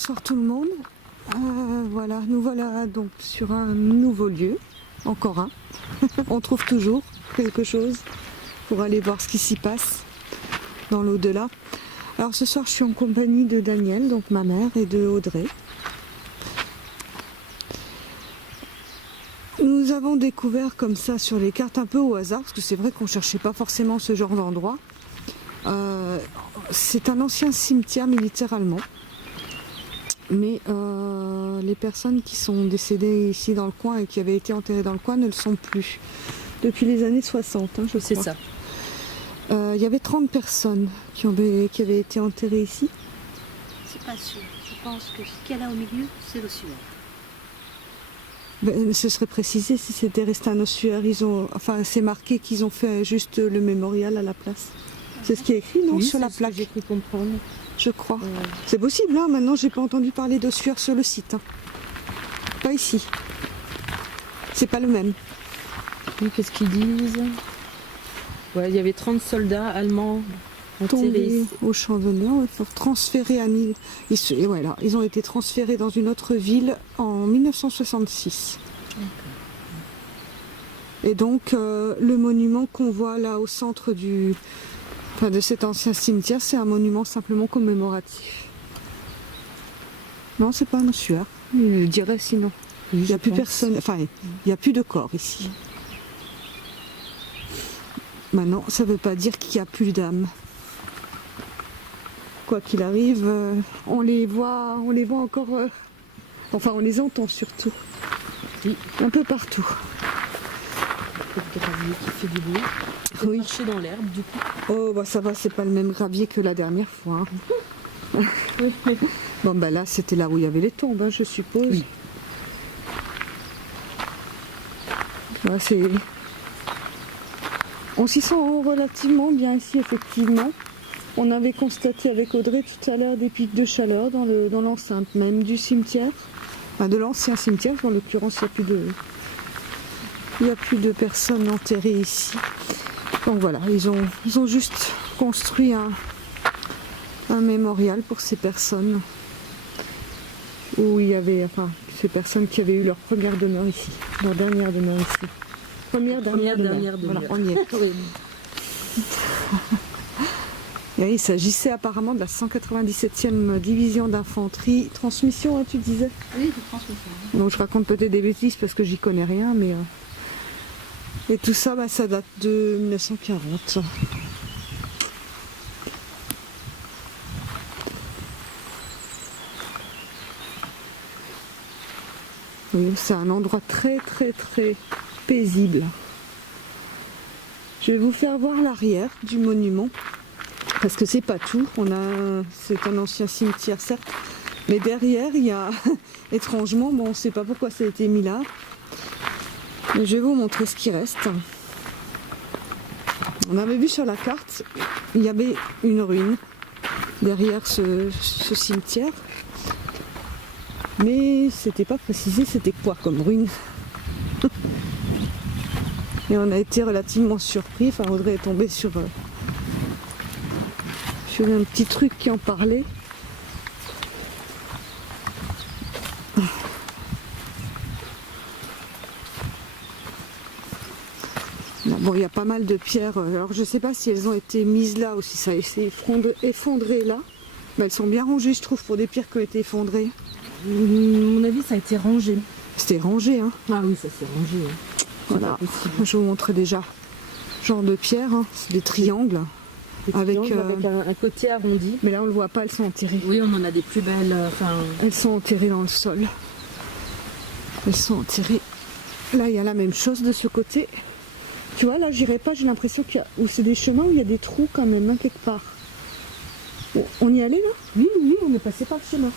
bonsoir tout le monde. Voilà, nous voilà donc sur un nouveau lieu, encore un. On trouve toujours quelque chose pour aller voir ce qui s'y passe dans l'au-delà. Alors ce soir je suis en compagnie de Daniel, donc ma mère, et de Audrey. Nous avons découvert comme ça sur les cartes un peu au hasard, parce que c'est vrai qu'on ne cherchait pas forcément ce genre d'endroit. C'est un ancien cimetière militaire allemand. Mais les personnes qui sont décédées ici dans le coin et qui avaient été enterrées dans le coin ne le sont plus. Depuis les années 60, je crois. C'est ça. Il y avait 30 personnes qui avaient été enterrées ici. C'est pas sûr. Je pense que ce qu'il y a là au milieu, c'est l'ossuaire. Ben, ce serait précisé si c'était resté un ossuaire. Enfin, c'est marqué qu'ils ont fait juste le mémorial à la place. C'est ce qui est écrit, non, Oui, sur la plaque. J'ai cru comprendre. Je crois. C'est possible, hein. Maintenant j'ai pas entendu parler d'ossuaire sur le site. Hein. Pas ici. C'est pas le même. Oui, qu'est-ce qu'ils disent? Ouais, il y avait 30 soldats allemands enterrés Tombés ici. au champ d'honneur, il faut transférer à Nîmes. Et voilà, ils ont été transférés dans une autre ville en 1966. Et donc le monument qu'on voit là au centre de cet ancien cimetière, c'est un monument simplement commémoratif. Non, c'est pas un ossuaire. Je dirais sinon. Il n'y a plus personne. Enfin, il n'y a plus de corps ici. Maintenant, ça ne veut pas dire qu'il n'y a plus d'âme. Quoi qu'il arrive, on les voit encore. Enfin, on les entend surtout. Oui. Un peu partout. Le gravier qui fait du bruit. Oui. Marcher dans l'herbe, du coup. Oh, bah ça va, c'est pas le même gravier que la dernière fois. Hein. Bon, bah là, c'était là où il y avait les tombes, hein, je suppose. Oui. Ouais, on s'y sent relativement bien ici, effectivement. On avait constaté avec Audrey tout à l'heure des pics de chaleur dans l'enceinte même du cimetière. Enfin, de l'ancien cimetière, en l'occurrence, il n'y a plus de personnes enterrées ici. Donc voilà, ils ont juste construit un mémorial pour ces personnes. Où il y avait, ces personnes qui avaient eu leur première demeure ici, leur dernière demeure ici. Première dernière demeure. Voilà, on y est. Et il s'agissait apparemment de la 197e division d'infanterie. Transmission, hein, tu disais? Oui, c'est transmission. Donc je raconte peut-être des bêtises parce que j'y connais rien, mais... Et tout ça, ça date de 1940. Oui, c'est un endroit très très très paisible. Je vais vous faire voir l'arrière du monument. Parce que c'est pas tout. C'est un ancien cimetière, certes. Mais derrière, il y a, étrangement, on ne sait pas pourquoi ça a été mis là. Mais je vais vous montrer ce qui reste. On avait vu sur la carte, il y avait une ruine derrière ce cimetière. Mais c'était pas précisé c'était quoi comme ruine. Et on a été relativement surpris. Enfin, Audrey est tombée sur un petit truc qui en parlait. Bon, il y a pas mal de pierres. Alors, je ne sais pas si elles ont été mises là ou si ça a été effondré là. Mais elles sont bien rangées, je trouve, pour des pierres qui ont été effondrées. À mon avis, ça a été rangé. C'était rangé, hein. Ah oui, ça s'est rangé. Hein. Voilà. Je vous montre déjà. Genre de pierre, hein. C'est des triangles. Avec un côté arrondi. Mais là, on ne le voit pas, elles sont enterrées. Oui, on en a des plus belles. Elles sont enterrées dans le sol. Elles sont enterrées. Là, il y a la même chose de ce côté. Tu vois, là, j'irai pas, j'ai l'impression où c'est des chemins où il y a des trous quand même, hein, quelque part. Bon, on y allait là? Oui, on est passé par le chemin.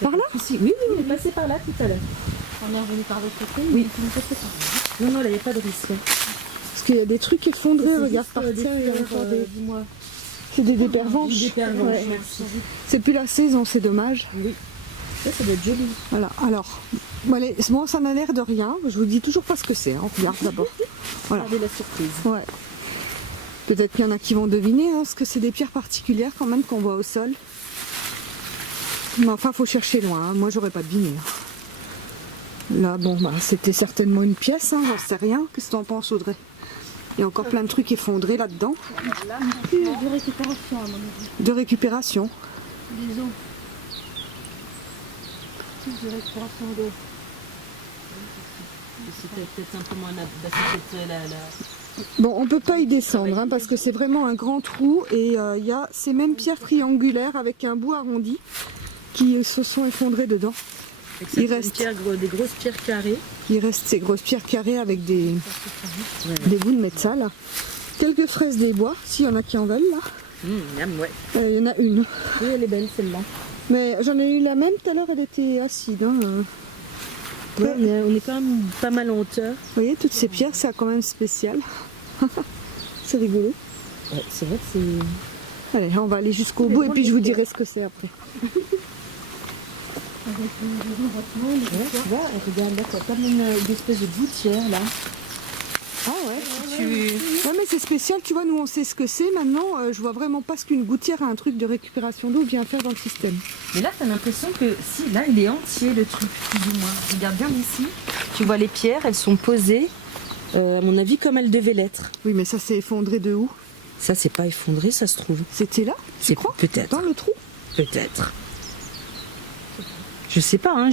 Par là? Oui, on est passé par là tout à l'heure. On est revenu par l'autre côté, Oui. mais on est passé par là. Non, là, il n'y a pas de risque. Parce qu'il y a des trucs effondrés, regarde par terre, il y a encore des... Dis-moi. C'est des dépervenches. Des dépervenches, Ouais. merci. C'est plus la saison, c'est dommage. Oui. Ça doit être joli. Voilà, alors, bon, ça n'a l'air de rien. Je vous dis toujours pas ce que c'est, hein. On regarde d'abord. Voilà. Regardez la surprise. Ouais. Peut-être qu'il y en a qui vont deviner, hein, parce que c'est des pierres particulières quand même qu'on voit au sol. Mais enfin, faut chercher loin. Hein. Moi, j'aurais pas deviné. Là, bon, bah, c'était certainement une pièce. Hein, j'en sais rien. Qu'est-ce que tu en penses, Audrey? Il y a encore plein de trucs effondrés là-dedans. Plus de récupération à mon avis. De récupération. Des eaux. Plus de récupération d'eau. C'était peut-être simplement Bon, on peut pas y descendre hein, parce que c'est vraiment un grand trou et il y a ces mêmes pierres triangulaires avec un bout arrondi qui se sont effondrées dedans. Il reste des grosses pierres carrées. Il reste ces grosses pierres carrées avec des bouts de métal là. Quelques fraises des bois, s'il y en a qui en veulent là. Ouais. Il y en a une. Oui, elle est belle celle-là. Mais j'en ai eu la même tout à l'heure, elle était acide. Hein. Ouais, mais on est quand même pas mal en hauteur. Vous voyez, toutes ces pierres, c'est quand même spécial. C'est rigolo. Ouais, c'est vrai que c'est... Allez, on va aller jusqu'au bout et puis je vous dirai ce que c'est après. Ouais, tu vois, regarde là, t'as comme une espèce de gouttière là. Ah ouais. Ouais, mais c'est spécial, tu vois, nous on sait ce que c'est. Maintenant, je vois vraiment pas ce qu'une gouttière à un truc de récupération d'eau vient faire dans le système. Mais là, t'as l'impression que si, là, il est entier le truc, plus ou moins. Regarde bien ici. Tu vois les pierres, elles sont posées, à mon avis, comme elles devaient l'être. Oui, mais ça s'est effondré de où? Ça, c'est pas effondré, ça se trouve. C'était là, tu C'est crois? peut-être. Dans le trou? Peut-être. Je sais pas, hein,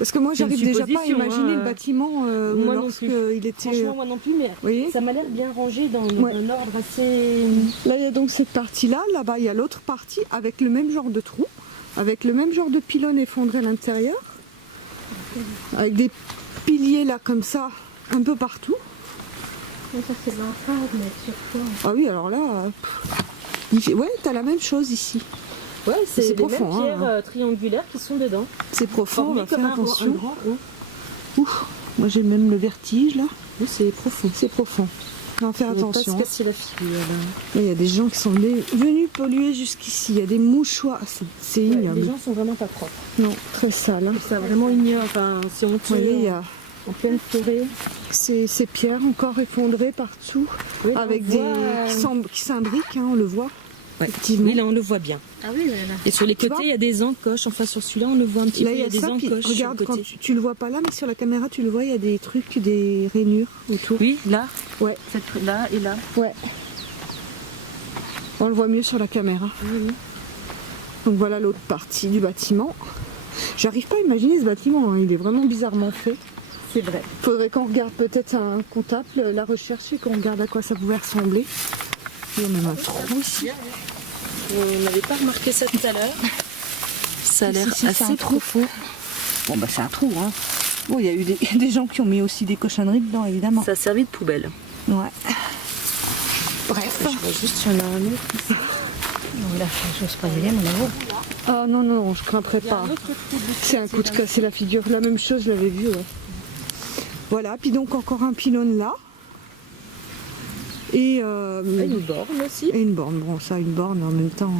Parce que moi, C'est une j'arrive déjà pas à supposition, imaginer hein. le bâtiment Moi non lorsqu'il plus. était... Franchement, moi non plus, mais voyez ça m'a l'air bien rangé dans Ouais. un ordre assez... Là, il y a donc cette partie-là. Là-bas, il y a l'autre partie avec le même genre de trou, avec le même genre de pylône effondré à l'intérieur, avec des piliers là comme ça, un peu partout. Mais ça c'est l'enfant, mais sur quoi? Ah oui, alors là, ouais, t'as la même chose ici. Ouais, C'est c'est les profond, mêmes pierres hein. Triangulaires qui sont dedans. C'est profond, on va faire un attention. grand rond. Ouf, moi j'ai même le vertige là. Oui, c'est profond. C'est profond. On va faire On va pas attention. se casser la figure. Là. Là, il y a des gens qui sont venus polluer jusqu'ici. Il y a des mouchoirs. C'est Ouais, ignoble. les gens sont vraiment pas propres. Non, très sale. Hein. Ça vraiment ignoble. Enfin, si on Vous voyez, il y a en pleine forêt. ces pierres encore effondrées partout, Oui, là, avec on des voit, qui s'imbriquent, hein, on le voit. Ouais. Effectivement. Oui, là, on le voit bien. Ah oui, là. Et sur les Tu côtés, vois il y a des encoches. Enfin, sur celui-là, on le voit un petit Là, peu. il y a des ça, puis encoches. regarde, sur quand le côté. tu le vois pas là, mais sur la caméra, tu le vois, il y a des trucs, des rainures autour. Oui, là. Ouais. Là et là. Ouais. On le voit mieux sur la caméra. Oui. Donc voilà l'autre partie du bâtiment. J'arrive pas à imaginer ce bâtiment, hein. Il est vraiment bizarrement fait. C'est vrai. Faudrait qu'on regarde peut-être un comptable, la recherche et qu'on regarde à quoi ça pouvait ressembler. Il y a même un trou ici. On n'avait pas remarqué ça tout à l'heure. Ça a l'air Ici, c'est assez un trou. profond. Bon bah c'est un trou, hein. Bon, il y a eu des gens qui ont mis aussi des cochonneries dedans, évidemment. Ça a servi de poubelle. Ouais. Bref. Je vois juste s'il y en a un autre ici. Non, là, j'ose pas y aller, mon amour. Ah non, non, je craindrais Il y a pas. un autre trou de C'est un coup de casser la figure. La même chose, je l'avais vu, ouais. Voilà, puis donc encore un pylône là. Et une borne aussi. et une borne. Bon, ça, une borne en même temps.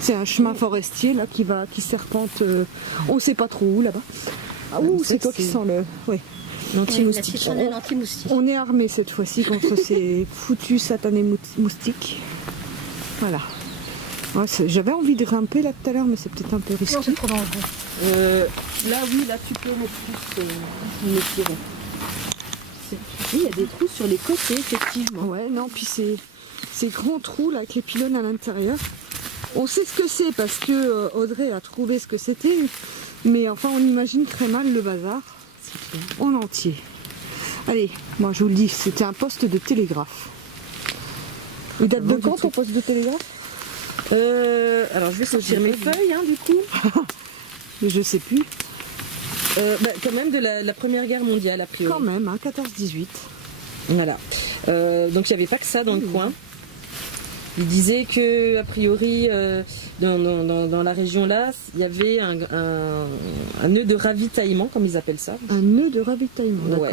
C'est un chemin forestier là qui serpente. On sait pas trop où là-bas. Ah, ouh, c'est toi qui sens le. Ouais. L'anti-moustique. On est l'anti-moustique. On est armé cette fois-ci contre ces foutus satanés moustiques. Voilà. Ouais, j'avais envie de grimper là tout à l'heure, mais c'est peut-être un peu Non, risqué. c'est trop dangereux. Là, oui, là, tu peux mettre plus le tirer. Oui, il y a des trous sur les côtés, effectivement. Ouais, non, puis ces grands trous là avec les pylônes à l'intérieur. On sait ce que c'est parce que Audrey a trouvé ce que c'était, mais enfin on imagine très mal le bazar en entier. Allez, moi je vous le dis, c'était un poste de télégraphe. Il date de quand ton poste de télégraphe? Alors, je vais sortir mes feuilles, hein, du coup. Je sais plus. Quand même de la Première Guerre mondiale, a priori. Quand même, hein, 14-18. Voilà. Donc il n'y avait pas que ça dans le coin. Il disait que a priori dans la région là, il y avait un nœud de ravitaillement, comme ils appellent ça. Un nœud de ravitaillement, d'accord. Ouais.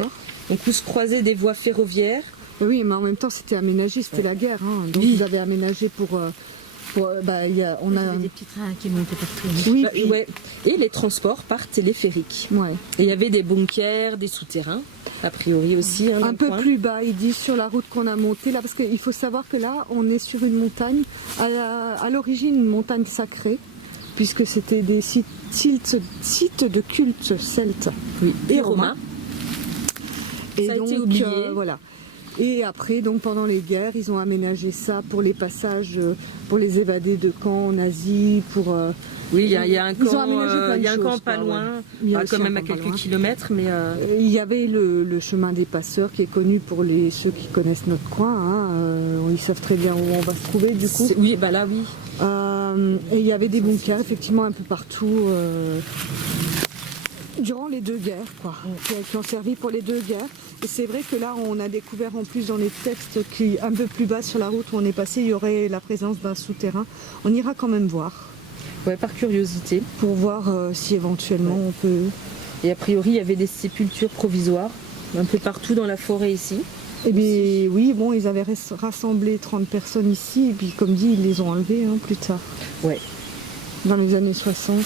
Donc où se croisaient des voies ferroviaires. Oui, mais en même temps c'était aménagé, c'était la guerre. Hein, donc Oui. vous avez aménagé pour on a Il y avait des petits trains qui montaient partout. oui, Bah, puis- ouais. Et les transports par téléphérique. ouais. Et il y avait des bunkers, des souterrains, a priori aussi. Hein, dans Un le peu coin. plus bas, ils disent sur la route qu'on a montée là, parce qu'il faut savoir que là, on est sur une montagne, à l'origine une montagne sacrée, puisque c'était des sites de culte celtes Oui. et romains. romains. Et Ça a donc, été oublié. voilà. Et après, donc pendant les guerres, ils ont aménagé ça pour les passages, pour les évadés de camps en Asie, pour... Oui, il y a un ils ont camp, aménagé plein de il y a un choses, camp pas quoi, loin, ouais. Il y a enfin, aussi quand un même à camp pas quelques loin. kilomètres, mais Il y avait le chemin des passeurs qui est connu pour ceux qui connaissent notre coin. Hein, ils savent très bien où on va se trouver du coup. oui, bah là oui. Et il y avait des bunkers effectivement un peu partout durant les deux guerres, quoi, qui ont servi pour les deux guerres. Et c'est vrai que là, on a découvert en plus dans les textes qu'un peu plus bas sur la route où on est passé, il y aurait la présence d'un souterrain. On ira quand même voir. Ouais, par curiosité. Pour voir si éventuellement on peut... Et a priori, il y avait des sépultures provisoires un peu partout dans la forêt ici. Eh bien oui, bon, ils avaient rassemblé 30 personnes ici, et puis comme dit, ils les ont enlevées plus tard. Ouais. Dans les années 60.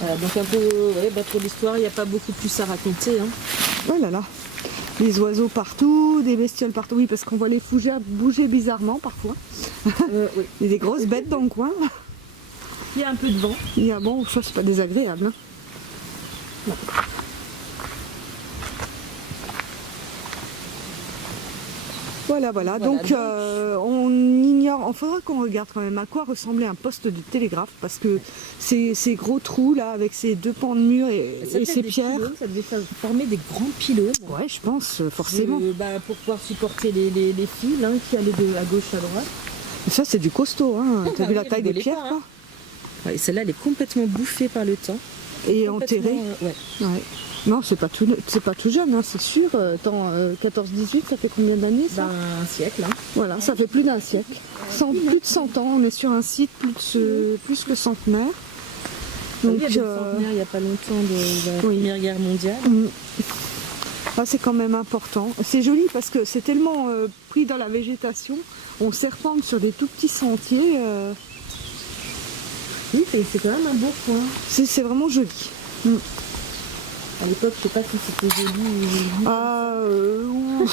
Voilà, donc un peu, pour l'histoire, il n'y a pas beaucoup plus à raconter. Hein. Oh là là. Des oiseaux partout, des bestioles partout. Oui, parce qu'on voit les fougères bouger bizarrement parfois. Oui. Il y a des grosses bêtes dans le coin. Il y a un peu de vent. Il y a bon, ça c'est pas désagréable. Hein. Non. Voilà. Donc on ignore, il faudra qu'on regarde quand même à quoi ressemblait un poste de télégraphe, parce que ces gros trous là, avec ces deux pans de mur et ces pierres. Pylônes, ça devait former des grands pylônes. Ouais, je pense, forcément. Pour pouvoir supporter les fils qui allaient à gauche, à droite. Et ça c'est du costaud, hein. T'as vu la taille des pierres, quoi. Ouais, celle-là, elle est complètement bouffée par le temps. Et enterrée. Ouais. Non, c'est pas tout jeune, hein, c'est sûr. 14-18, ça fait combien d'années ça? Un siècle. Hein. Voilà, ça fait plus d'un siècle. Plus de 100 ans, on est sur un site plus que centenaire. Donc, il y a des centenaires il n'y a pas longtemps de la Première Guerre mondiale. Ah, c'est quand même important. C'est joli parce que c'est tellement pris dans la végétation. On serpente sur des tout petits sentiers. Oui, c'est quand même un beau coin. C'est vraiment joli. À l'époque, je sais pas si c'était joli ou...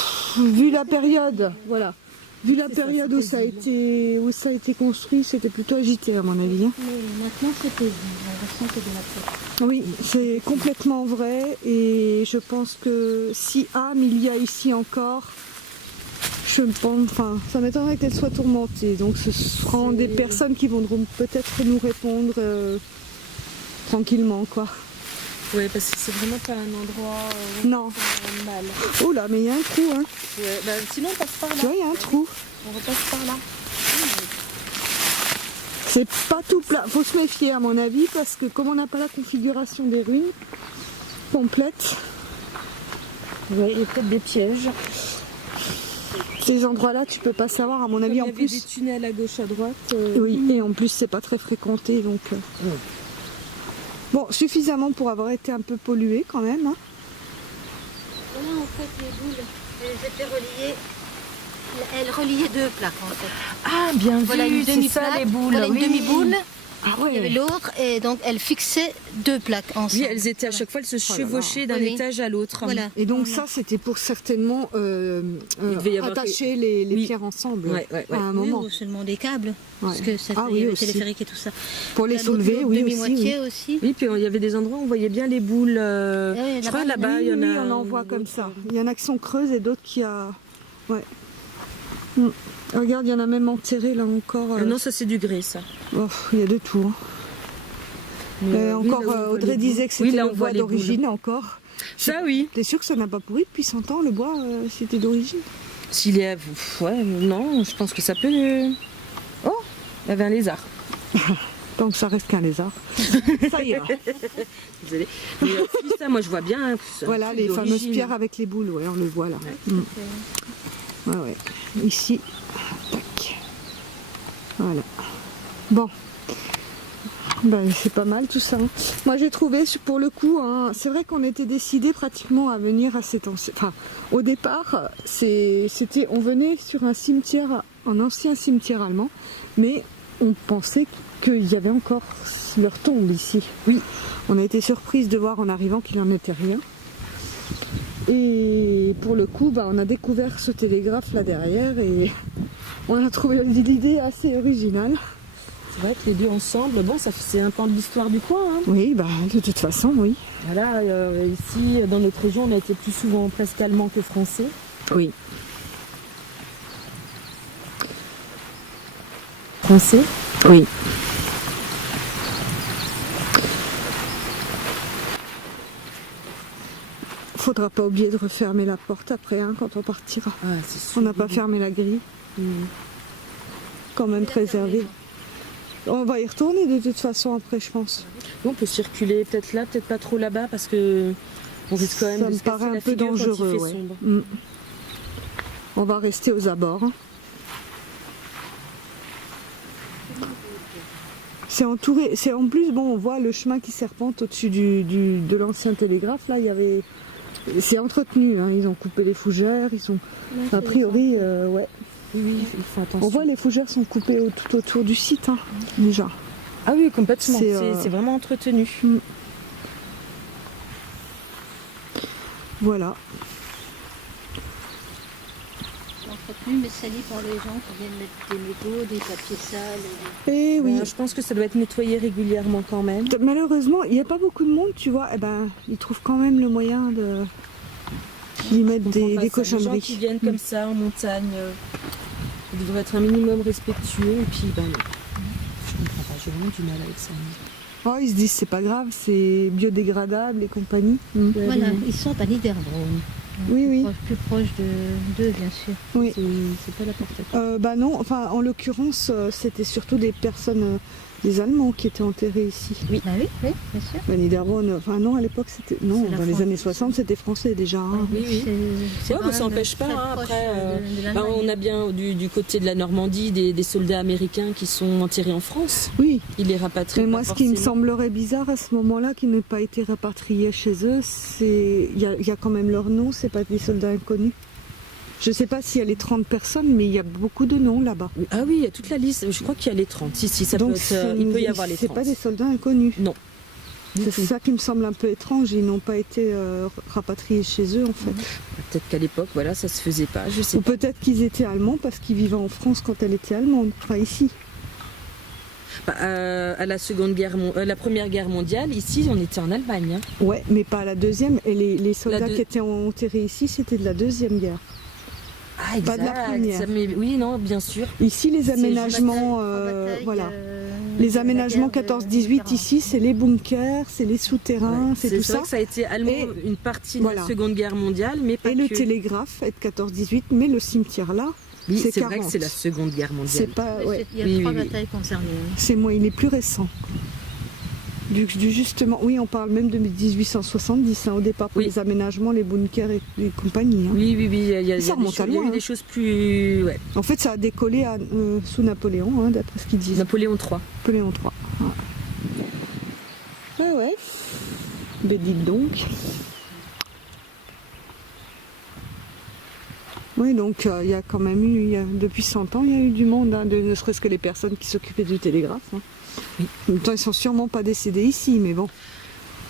Vu la période, voilà. Vu la période où ça a été construit, c'était plutôt agité à mon avis. Hein. Mais maintenant c'est paisible, on ressent que de la paix. Oui, c'est complètement vrai et je pense que si âme il y a ici encore, je pense, ça m'étonnerait qu'elle soit tourmentée. Donc ce seront des personnes qui vont peut-être nous répondre tranquillement, quoi. Oui, parce que c'est vraiment pas un endroit non. Mal. Oh là, mais il y a un trou, hein. Ouais, sinon on passe par là. Tu vois, il y a un trou. On repasse par là. C'est pas tout plat. Faut se méfier à mon avis parce que comme on n'a pas la configuration des ruines complète. Oui, il y a peut-être des pièges. Ces endroits-là, tu peux pas savoir à mon avis. Comme en plus, des tunnels à gauche, à droite. Oui, et en plus c'est pas très fréquenté, donc. Bon, suffisamment pour avoir été un peu pollué quand même. Hein. Voilà en fait les boules, elles étaient reliées. Elles reliaient deux plaques en fait. Ah, bien Voilà vu, une c'est ça demi-plaque, les boules. voilà une demi-boule. Ah Il y avait ouais. l'autre et donc elles fixaient deux plaques ensemble. Oui, elles étaient à chaque fois, elles se là là. chevauchaient d'un Oui. étage à l'autre. Voilà. Et donc ça, c'était pour certainement devait y avoir attacher les Oui. pierres ensemble Ouais. à un Oui, moment. ou seulement des câbles, parce que ça, Ah il y oui, avait aussi. téléphérique et tout ça. Pour les Là, soulever, l'autre oui aussi. demi-moitié Oui. aussi. Oui, puis il y avait des endroits où on voyait bien les boules. oui, Je crois là-bas, là-bas, il y en a. Oui, on en voit comme ça. Il y en a qui sont creuses et d'autres qui a... Ouais. Regarde, il y en a même enterré là encore. Non, ça c'est du grès, ça. Oh, il y a de tout. Hein. Mais, oui, encore, là, on voit Audrey les disait boules. que c'était Oui, là, le on bois voit les boules. d'origine encore. Ça, oui. T'es sûr que ça n'a pas pourri depuis 100 ans, le bois, c'était d'origine? S'il y a. Ouais, non, je pense que ça peut. Oh, il y avait un lézard. Donc ça reste qu'un lézard. Ça ira. Désolée. Mais si, ça, moi je vois bien. C'est un Voilà truc les d'origine. fameuses pierres avec les boules, ouais, on le voit là. Ouais. Ici, tac. Voilà. Bon. Ben, c'est pas mal tout ça. Hein. Moi j'ai trouvé pour le coup, hein, c'est vrai qu'on était décidé pratiquement à venir à cet ancien. Enfin, au départ, on venait sur un cimetière, un ancien cimetière allemand, mais on pensait qu'il y avait encore leur tombe ici. Oui. On a été surprise de voir en arrivant qu'il n'en était rien. Et pour le coup, on a découvert ce télégraphe là derrière et on a trouvé l'idée assez originale. C'est vrai que les deux ensemble, bon, c'est un pan de l'histoire du coin. Hein. Oui, bah, de toute façon, oui. Voilà, ici, dans notre région, on a été plus souvent presque allemand que français. Oui. Français. Oui. Faudra pas oublier de refermer la porte après, hein, quand on partira. Ah, c'est sûr. On n'a pas fermé la grille. Quand même préservé. On va y retourner de toute façon après, je pense. On peut circuler peut-être là, peut-être pas trop là-bas, parce que on risque quand même Ça de me se casser paraît un la peu figure quand il dangereux. fait Ouais. sombre. On va rester aux abords. C'est entouré, c'est en plus, bon, on voit le chemin qui serpente au-dessus de l'ancien télégraphe. Là, il y avait, c'est entretenu, hein, ils ont coupé les fougères, ils ont, a priori, ouais. Oui, il faut attention. On voit les fougères sont coupées tout autour du site, hein, déjà. Ah oui, complètement. C'est, C'est vraiment entretenu. Voilà. Entretenu, mais sali par les gens qui viennent mettre des mégots, des papiers sales. Et oui. Je pense que ça doit être nettoyé régulièrement quand même. Malheureusement, il n'y a pas beaucoup de monde, tu vois. Eh ben, ils trouvent quand même le moyen d'y mettre des Les gens cochonneries. qui viennent comme ça en montagne, ils devraient être un minimum respectueux. Et puis, ben, je comprends pas, j'ai vraiment du mal avec ça. Oh, ils se disent c'est pas grave, c'est biodégradable et compagnie. Voilà, ils sont à Niederbronn. Oui, oui. Plus proche d'eux, bien sûr. Oui. C'est pas la porte. Bah non, enfin en l'occurrence, c'était surtout des personnes, des Allemands qui étaient enterrés ici. Oui. Bah oui, oui, bien sûr. Bah, Niederbronn, enfin non, à l'époque c'était. Non, C'est la dans les France. années 60 c'était français déjà. Hein. Oui, oui. C'est Ouais, quand mais ça même n'empêche pas. très Hein, proche après, de ben, l'Allemagne. on a bien du côté de la Normandie des soldats américains qui sont enterrés en France. Oui. Ils les rapatrient. Mais moi, pas ce qui me forcément. semblerait bizarre à ce moment-là, qu'ils n'aient pas été rapatriés chez eux, c'est. Il y a quand même leur nom, c'est pas des soldats inconnus. Je sais pas s'il y a les 30 personnes, mais il y a beaucoup de noms là-bas. Ah oui, il y a toute la liste. Je crois qu'il y a les 30. Si, ça Donc peut être, il peut y avoir les 30. c'est pas des soldats inconnus. Non. C'est ça qui me semble un peu étrange. Ils n'ont pas été rapatriés chez eux en fait. Peut-être qu'à l'époque, voilà, ça se faisait pas. Je sais Ou pas. peut-être qu'ils étaient allemands parce qu'ils vivaient en France quand elle était allemande. Enfin ici. Bah, à la la Première Guerre mondiale, ici, on était en Allemagne. Hein. Ouais, mais pas à la deuxième. Et les soldats qui étaient enterrés ici, c'était de la deuxième guerre. Ah, exact. Pas de la première. Oui, non, bien sûr. Ici, les aménagements, voilà. Les aménagements 14-18 ici, c'est les bunkers, c'est les souterrains, Ouais. c'est tout vrai ça. que ça a été allemand Et une partie de voilà. la Seconde Guerre mondiale, mais pas Et le que. télégraphe est de 14-18, mais le cimetière là, Oui, c'est c'est vrai 40. que c'est la Seconde Guerre mondiale. C'est pas, ouais. Il y a Oui, trois oui, oui. batailles concernées. C'est moi, il est plus récent. Justement, oui, on parle même de 1870 hein, au départ pour Oui. les aménagements, les bunkers et compagnie. Hein. Oui, il y a Ça remonte à il y a loin, eu hein. des choses plus. Ouais. En fait, ça a décollé sous Napoléon, hein, d'après ce qu'ils disent. Napoléon III. Napoléon III. Ouais, ouais. Ben dites donc. Oui, donc il y a quand même eu, depuis 100 ans, il y a eu du monde, hein, ne serait-ce que les personnes qui s'occupaient du télégraphe. Hein. Oui. En même temps, ils sont sûrement pas décédés ici, mais bon.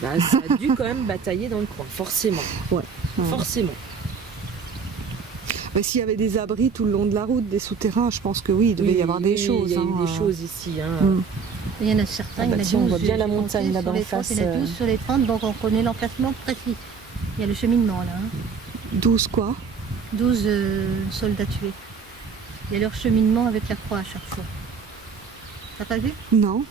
Bah, ça a dû quand même batailler dans le coin, forcément. Ouais. Forcément. S'il y avait des abris tout le long de la route, des souterrains, je pense que oui, il devait y avoir des choses. Il y a eu hein. des choses ici. Hein. Il y en a certains, Ah bah il y en a tiens, on 12. voit bien la j'ai montagne compté, là-bas sur les en face, 30, Il y en a 12 sur les 30, donc on connaît l'emplacement précis. Il y a le cheminement là. Hein. 12 quoi 12 soldats tués. Il y a leur cheminement avec la croix à chaque fois. T'as pas vu? Non.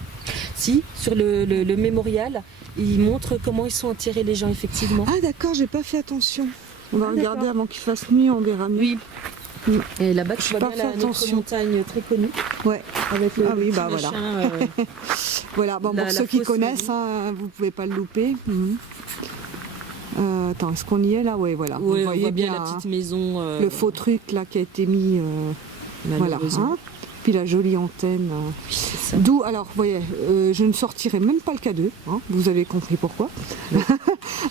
Si, sur le mémorial, il montre comment ils sont enterrés les gens, effectivement. Ah d'accord, j'ai pas fait attention. On va Ah, regarder d'accord. avant qu'il fasse nuit, on verra mieux. Oui. Et là-bas, tu J'ai vois pas bien fait notre attention. montagne très connue. Ouais. Avec le Ah oui, petit bah voilà. machin, Voilà, bon, La- pour la ceux qui fausse connaissent, maison. hein, vous pouvez pas le louper. Attends, est-ce qu'on y est là? Oui, voilà. Oui, Vous on voyez voit bien bien la hein, petite maison. le faux truc là qui a été mis. Voilà. malheureusement. Hein. Puis la jolie antenne. C'est ça. D'où, alors, vous voyez, je ne sortirai même pas le K2. Hein, vous avez compris pourquoi.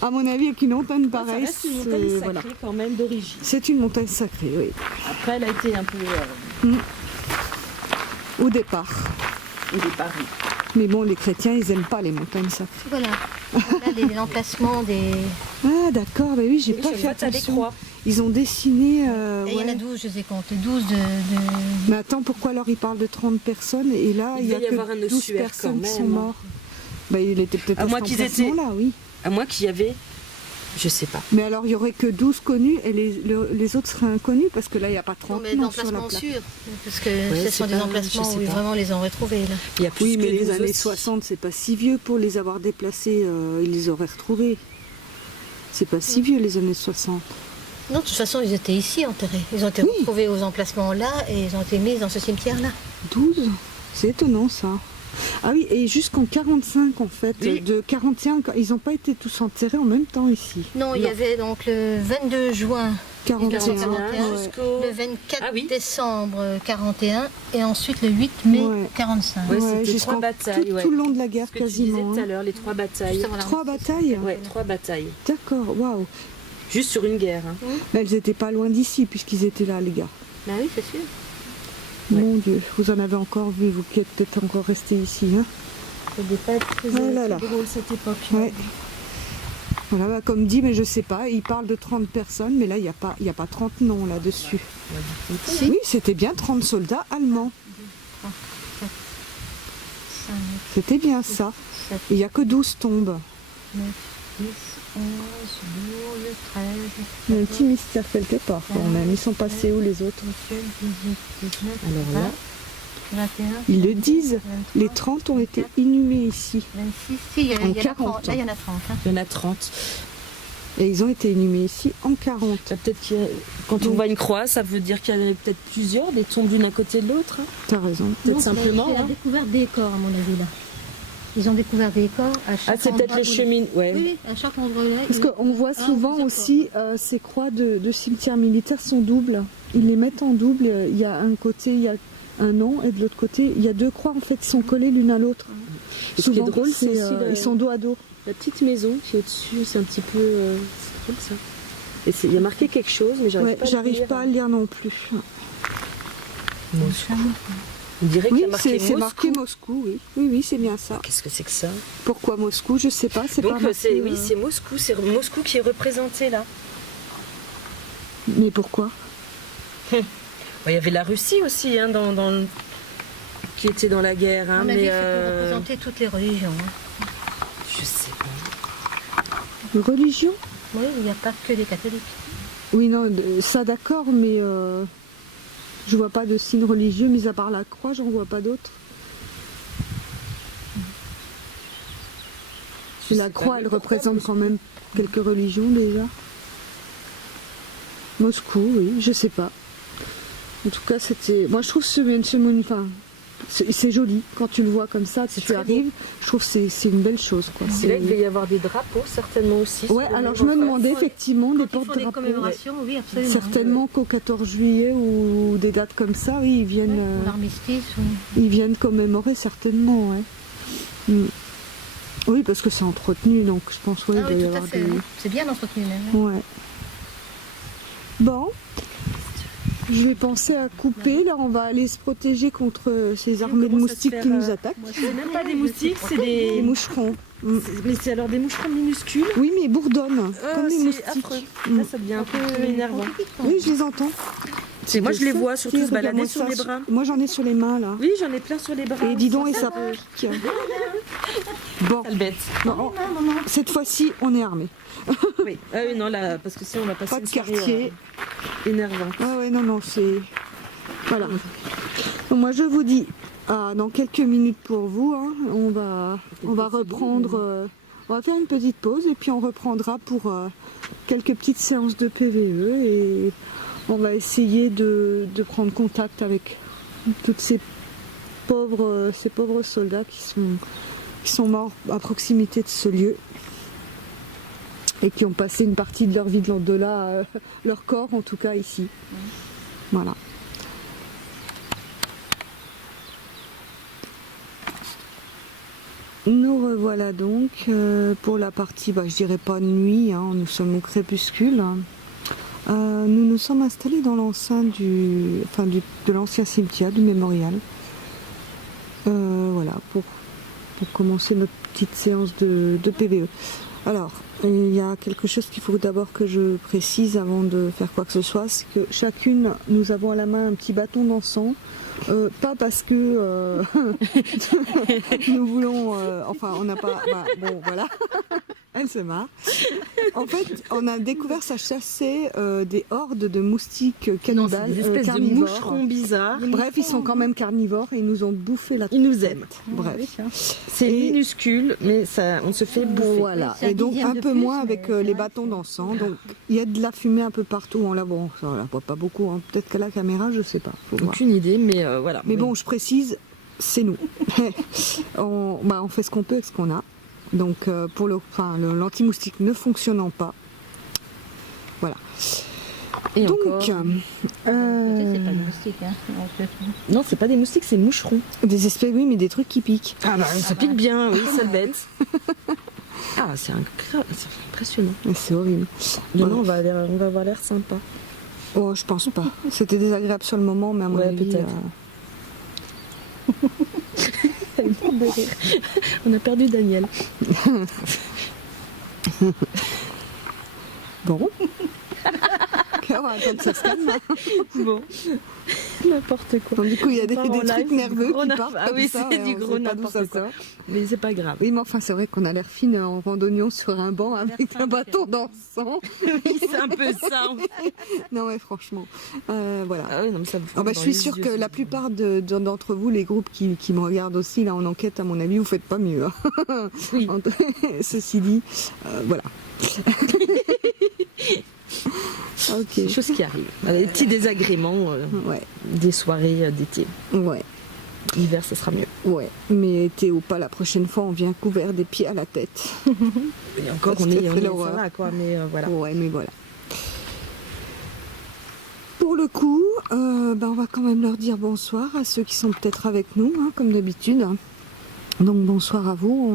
À mon avis, avec une antenne Ça pareille, reste une montagne c'est- sacrée voilà. quand même d'origine. C'est une montagne sacrée, oui. Après, elle a été un peu Au départ. au départ. Oui. Mais bon, les chrétiens, ils aiment pas les montagnes sacrées. Voilà. Là, l'emplacement des. Ah d'accord, bah oui, j'ai Oui, pas je fait vois, t'as les attention. croix. Ils ont dessiné... Et il y en a ouais. 12, je les ai comptés. 12 Mais attends, pourquoi alors ils parlent de 30 personnes et là, Il il y a devait y avoir un que 12 ossuaire personnes quand qui sont même. mortes. Bah, il était peut-être À à moins cet qu'ils étaient- emplacement-là, oui. À moins qu'il y avait... Je sais pas. Mais alors, il y aurait que 12 connus et les autres seraient inconnus parce que là, il n'y a pas 30 Non, mais noms sur la d'emplacements plaque. sûrs. Parce que Ouais, ce c'est sont des pas- emplacements je sais où pas. vraiment les ont retrouvés. Là. Il y a plus Oui, mais que les 12 années aussi. 60, c'est pas si vieux pour les avoir déplacés. Ils les auraient retrouvés. C'est pas si vieux, les années 60. Non, de toute façon, ils étaient ici enterrés. Ils ont été Oui. retrouvés aux emplacements là et ils ont été mis dans ce cimetière-là. 12, c'est étonnant ça. Ah oui, et jusqu'en 45 en fait, Oui. de 41, ils n'ont pas été tous enterrés en même temps ici. Non, il y avait donc le 22 juin 41, 41, ouais. jusqu'au... le 24 Ah oui. décembre 41 et ensuite le 8 mai Ouais. 45. Ouais, c'était jusqu'en 3 batailles, tout, ouais. tout le long de la guerre Ce que tu disais quasiment. tout à hein. l'heure, les 3 batailles. Juste avant la 3 batailles. Ouais, 3 batailles. D'accord, waouh. Juste sur une guerre. Hein. Mais elles n'étaient pas loin d'ici puisqu'ils étaient là, les gars. Bah oui, c'est sûr. Ouais. Mon Dieu, vous en avez encore vu, vous qui êtes peut-être encore restés ici. Hein. Ça devait pas être très Oh là là. drôle cette époque. Ouais. Voilà, bah, comme dit, mais je sais pas, il parle de 30 personnes, mais là, il n'y a pas 30 noms là-dessus. Si. Oui, c'était bien 30 soldats allemands. 5, C'était bien ça. 7, Il n'y a que 12 tombes. 9, 10, 11, 12, 13, Il y a un petit mystère quelque part quand même. Ils sont passés où les autres? 17, 18, 19, Alors là, 21, Ils le disent. 23, Les 30 ont été inhumés ici. 26, si, il y, En en a 40, 30. Là, il y en a 30. Hein. il y en a 30. Et ils ont été inhumés ici en 40. Ça, peut-être quand on voit une croix, ça veut dire qu'il y en avait peut-être plusieurs, des tombes l'une à côté de l'autre. Hein. T'as raison. Peut-être Non, simplement. C'est la Hein. découverte des corps, à mon avis, là. Ils ont découvert des corps à chaque Ah, c'est peut-être endroit le où- chemin. Ouais. Oui, oui, à chaque endroit. Là, Parce qu'on voit Ah, souvent plusieurs aussi ces croix de cimetières militaires sont doubles. Ils les mettent en double. Il y a un côté, il y a un nom, et de l'autre côté, il y a deux croix en fait qui sont collées l'une à l'autre. Et ce qui est Souvent, drôle, c'est aussi ils sont dos à dos. la petite maison qui est au-dessus. C'est un petit peu. C'est drôle ça. Et il y a marqué quelque chose, mais j'arrive Ouais, pas à le j'arrive lire. pas à le lire non plus. Moscou. On dirait qu'il y Oui, a marqué c'est Moscou. marqué Moscou, oui. Oui, c'est bien ça. Qu'est-ce que c'est que ça? Pourquoi Moscou? Je sais pas, c'est pas Donc marqué, c'est oui, c'est Moscou. C'est Moscou qui est représenté là. Mais pourquoi? Bon, il y avait la Russie aussi, hein, qui était dans la guerre. Hein, À mon avis, mais c'est pour représenter toutes les religions. Hein. je sais pas. Une religion? Oui, il n'y a pas que des catholiques. Oui, non, ça d'accord, mais je vois pas de signe religieux, mis à part la croix, j'en vois pas d'autres. Je La sais pas, croix, mais elle pourquoi représente quand même quelques religions déjà. Moscou, oui, je sais pas. En tout cas, c'était. Moi, je trouve ce monument. Enfin, c'est joli quand tu le vois comme ça. C'est Tu très arrives, je trouve que c'est une belle chose, quoi. C'est là qu'il devait y avoir des drapeaux certainement aussi. Ouais, sur le alors mur je me en face. demandais effectivement des Quand ils font des porte-drapeaux. commémorations, oui, absolument. Certainement qu'au 14 juillet ou des dates comme ça, oui, ils viennent. Oui, ou l'armistice. Ou... Ils viennent commémorer certainement, ouais. Mm. Oui, parce que c'est entretenu, donc je pense ouais, Ah il doit oui, y tout à avoir fait. des... Oui. C'est bien entretenu même. Ouais. Bon. Je vais penser à couper. Là, on va aller se protéger contre ces armées de moustiques qui nous attaquent. C'est même pas des moustiques, c'est Des des. moucherons. Mm. Mais c'est alors des moucherons minuscules. Oui, mais bourdonnent, comme des c'est moustiques. affreux. Mm. Là, ça devient un peu énervant. Oui, je les entends. Moi, je les vois Ça, surtout se balader regarde-moi sur ça. les bras. Moi, j'en ai sur les mains, là. Oui, j'en ai plein sur les bras. Et dis donc, et ça pique. Bon, Sale bête. non, cette fois-ci, on est armés. Oui. Ah oui, non, là, parce que sinon, on va passer Pas de une soirée, quartier. énervante. Ah ouais, non, c'est... Voilà. Donc moi, je vous dis, dans quelques minutes pour vous, hein, on va reprendre... on va faire une petite pause et puis on reprendra pour quelques petites séances de PVE et on va essayer de prendre contact avec toutes ces pauvres soldats qui sont morts à proximité de ce lieu et qui ont passé une partie de leur vie de l'au-delà, leur corps en tout cas ici. Voilà. Nous revoilà donc pour la partie, je dirais pas nuit, hein, nous sommes au crépuscule. Nous nous sommes installés dans l'enceinte de l'ancien cimetière, du mémorial. Voilà, pour commencer notre petite séance de PVE. Alors, il y a quelque chose qu'il faut d'abord que je précise avant de faire quoi que ce soit, c'est que chacune, nous avons à la main un petit bâton d'encens. Pas parce que nous voulons... enfin, on n'a pas... Bah, bon, voilà. Elle se marre. En fait, on a découvert ça chassait des hordes de moustiques Non, c'est cannibales, des espèces de carnivores. moucherons bizarres. Bref, ils sont quand même carnivores et ils nous ont bouffé la Ils nous tête. aiment. Bref. C'est Et- minuscule, mais ça, on se fait bouffer. Voilà, C'est un et donc dixième un de peu plus, moins mais avec c'est les vrai bâtons que d'encens. Donc il y a de la fumée un peu partout. On la voit, on la voit pas beaucoup. Hein. Peut-être qu'à la caméra, je sais pas. Faut voir. Aucune idée, mais voilà. Mais bon, je précise, c'est nous. on fait ce qu'on peut avec ce qu'on a. Donc pour l'anti-moustique ne fonctionnant pas. Voilà. Et Donc, encore. Peut-être c'est pas de moustique, hein. En fait. Non, c'est pas des moustiques, c'est moucherons. des espèces, oui, mais des trucs qui piquent. Ah bah, ça pique bien, oui, sale bête. Ah, c'est impressionnant. Et c'est horrible. Demain, Ouais. on va avoir l'air sympa. Oh, je pense pas. C'était désagréable sur le moment, mais à mon Ouais, avis. peut-être. On a perdu Daniel. Bon. On va attendre que ça se calme. Bon, n'importe quoi. Donc, du coup, il y a des On part en trucs live, nerveux du gros qui nerf- partent. Ah comme oui, ça, c'est et du on gros sait pas d'où n'importe ça quoi. sort. Mais c'est pas grave. Oui, mais enfin, c'est vrai qu'on a l'air fine en randonnant sur un banc avec un bâton d'encens. Oui, c'est un peu ça. En fait. Non, mais franchement, voilà. Ah oui, non, mais ça me Ah bah, je suis sûre que la plupart d'entre vous, les groupes qui me regardent aussi là en enquête, à mon avis, vous faites pas mieux. Hein. Oui. Ceci dit, voilà. Ok. Des choses qui arrivent. Des petits désagréments Ouais, des soirées d'été. ouais, L'hiver, ça sera mieux. ouais. Mais été ou pas, la prochaine fois, on vient couvert des pieds à la tête. Et encore, Parce on que est, c'est ça l'horreur. va, quoi. Mais voilà. Ouais, mais voilà. Pour le coup, on va quand même leur dire bonsoir à ceux qui sont peut-être avec nous, hein, comme d'habitude. Donc bonsoir à vous.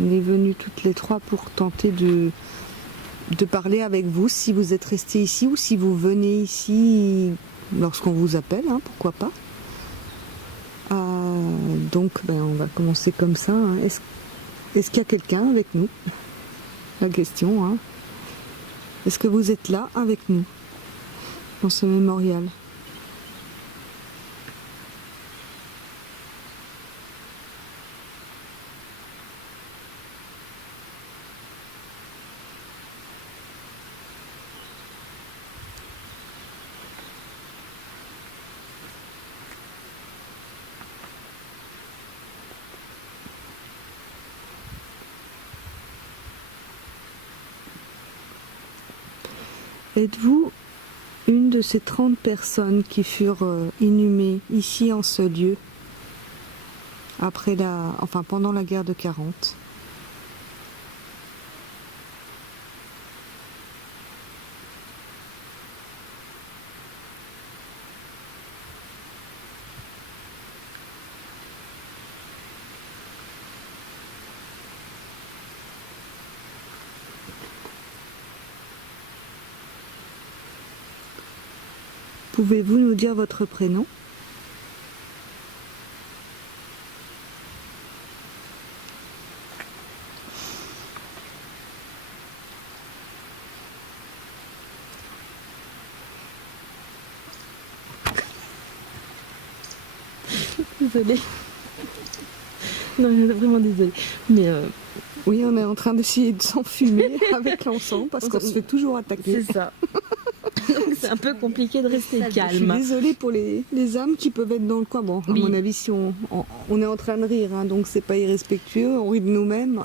On est venus toutes les trois pour tenter de parler avec vous, si vous êtes restés ici ou si vous venez ici lorsqu'on vous appelle, hein, pourquoi pas. Donc on va commencer comme ça. Hein. Est-ce qu'il y a quelqu'un avec nous? La question. Hein. Est-ce que vous êtes là avec nous dans ce mémorial? Êtes-vous une de ces 30 personnes qui furent inhumées ici en ce lieu pendant la guerre de 40? Pouvez-vous nous dire votre prénom? Désolée. Non, vraiment désolée. Mais Oui, on est en train d'essayer de s'enfumer avec l'encens parce qu'on se fait toujours attaquer. c'est ça. Donc c'est un peu compliqué de rester Ça, Je suis calme. désolée pour les âmes qui peuvent être dans le coin. Bon, à Oui. mon avis, si on est en train de rire, hein, donc c'est pas irrespectueux, on rit de nous-mêmes.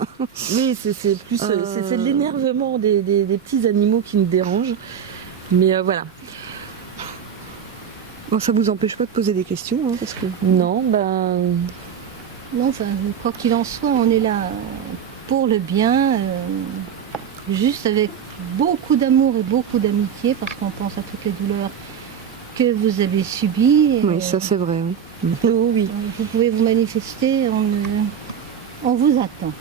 Oui, c'est plus c'est de l'énervement des petits animaux qui nous dérangent. Mais voilà. Bon, ça vous empêche pas de poser des questions, hein, parce que... Non, Non, enfin, quoi qu'il en soit, on est là pour le bien, juste avec beaucoup d'amour et beaucoup d'amitié, parce qu'on pense à toutes les douleurs que vous avez subies. Oui, ça c'est vrai. Oui. oui. Vous pouvez vous manifester, on vous attend.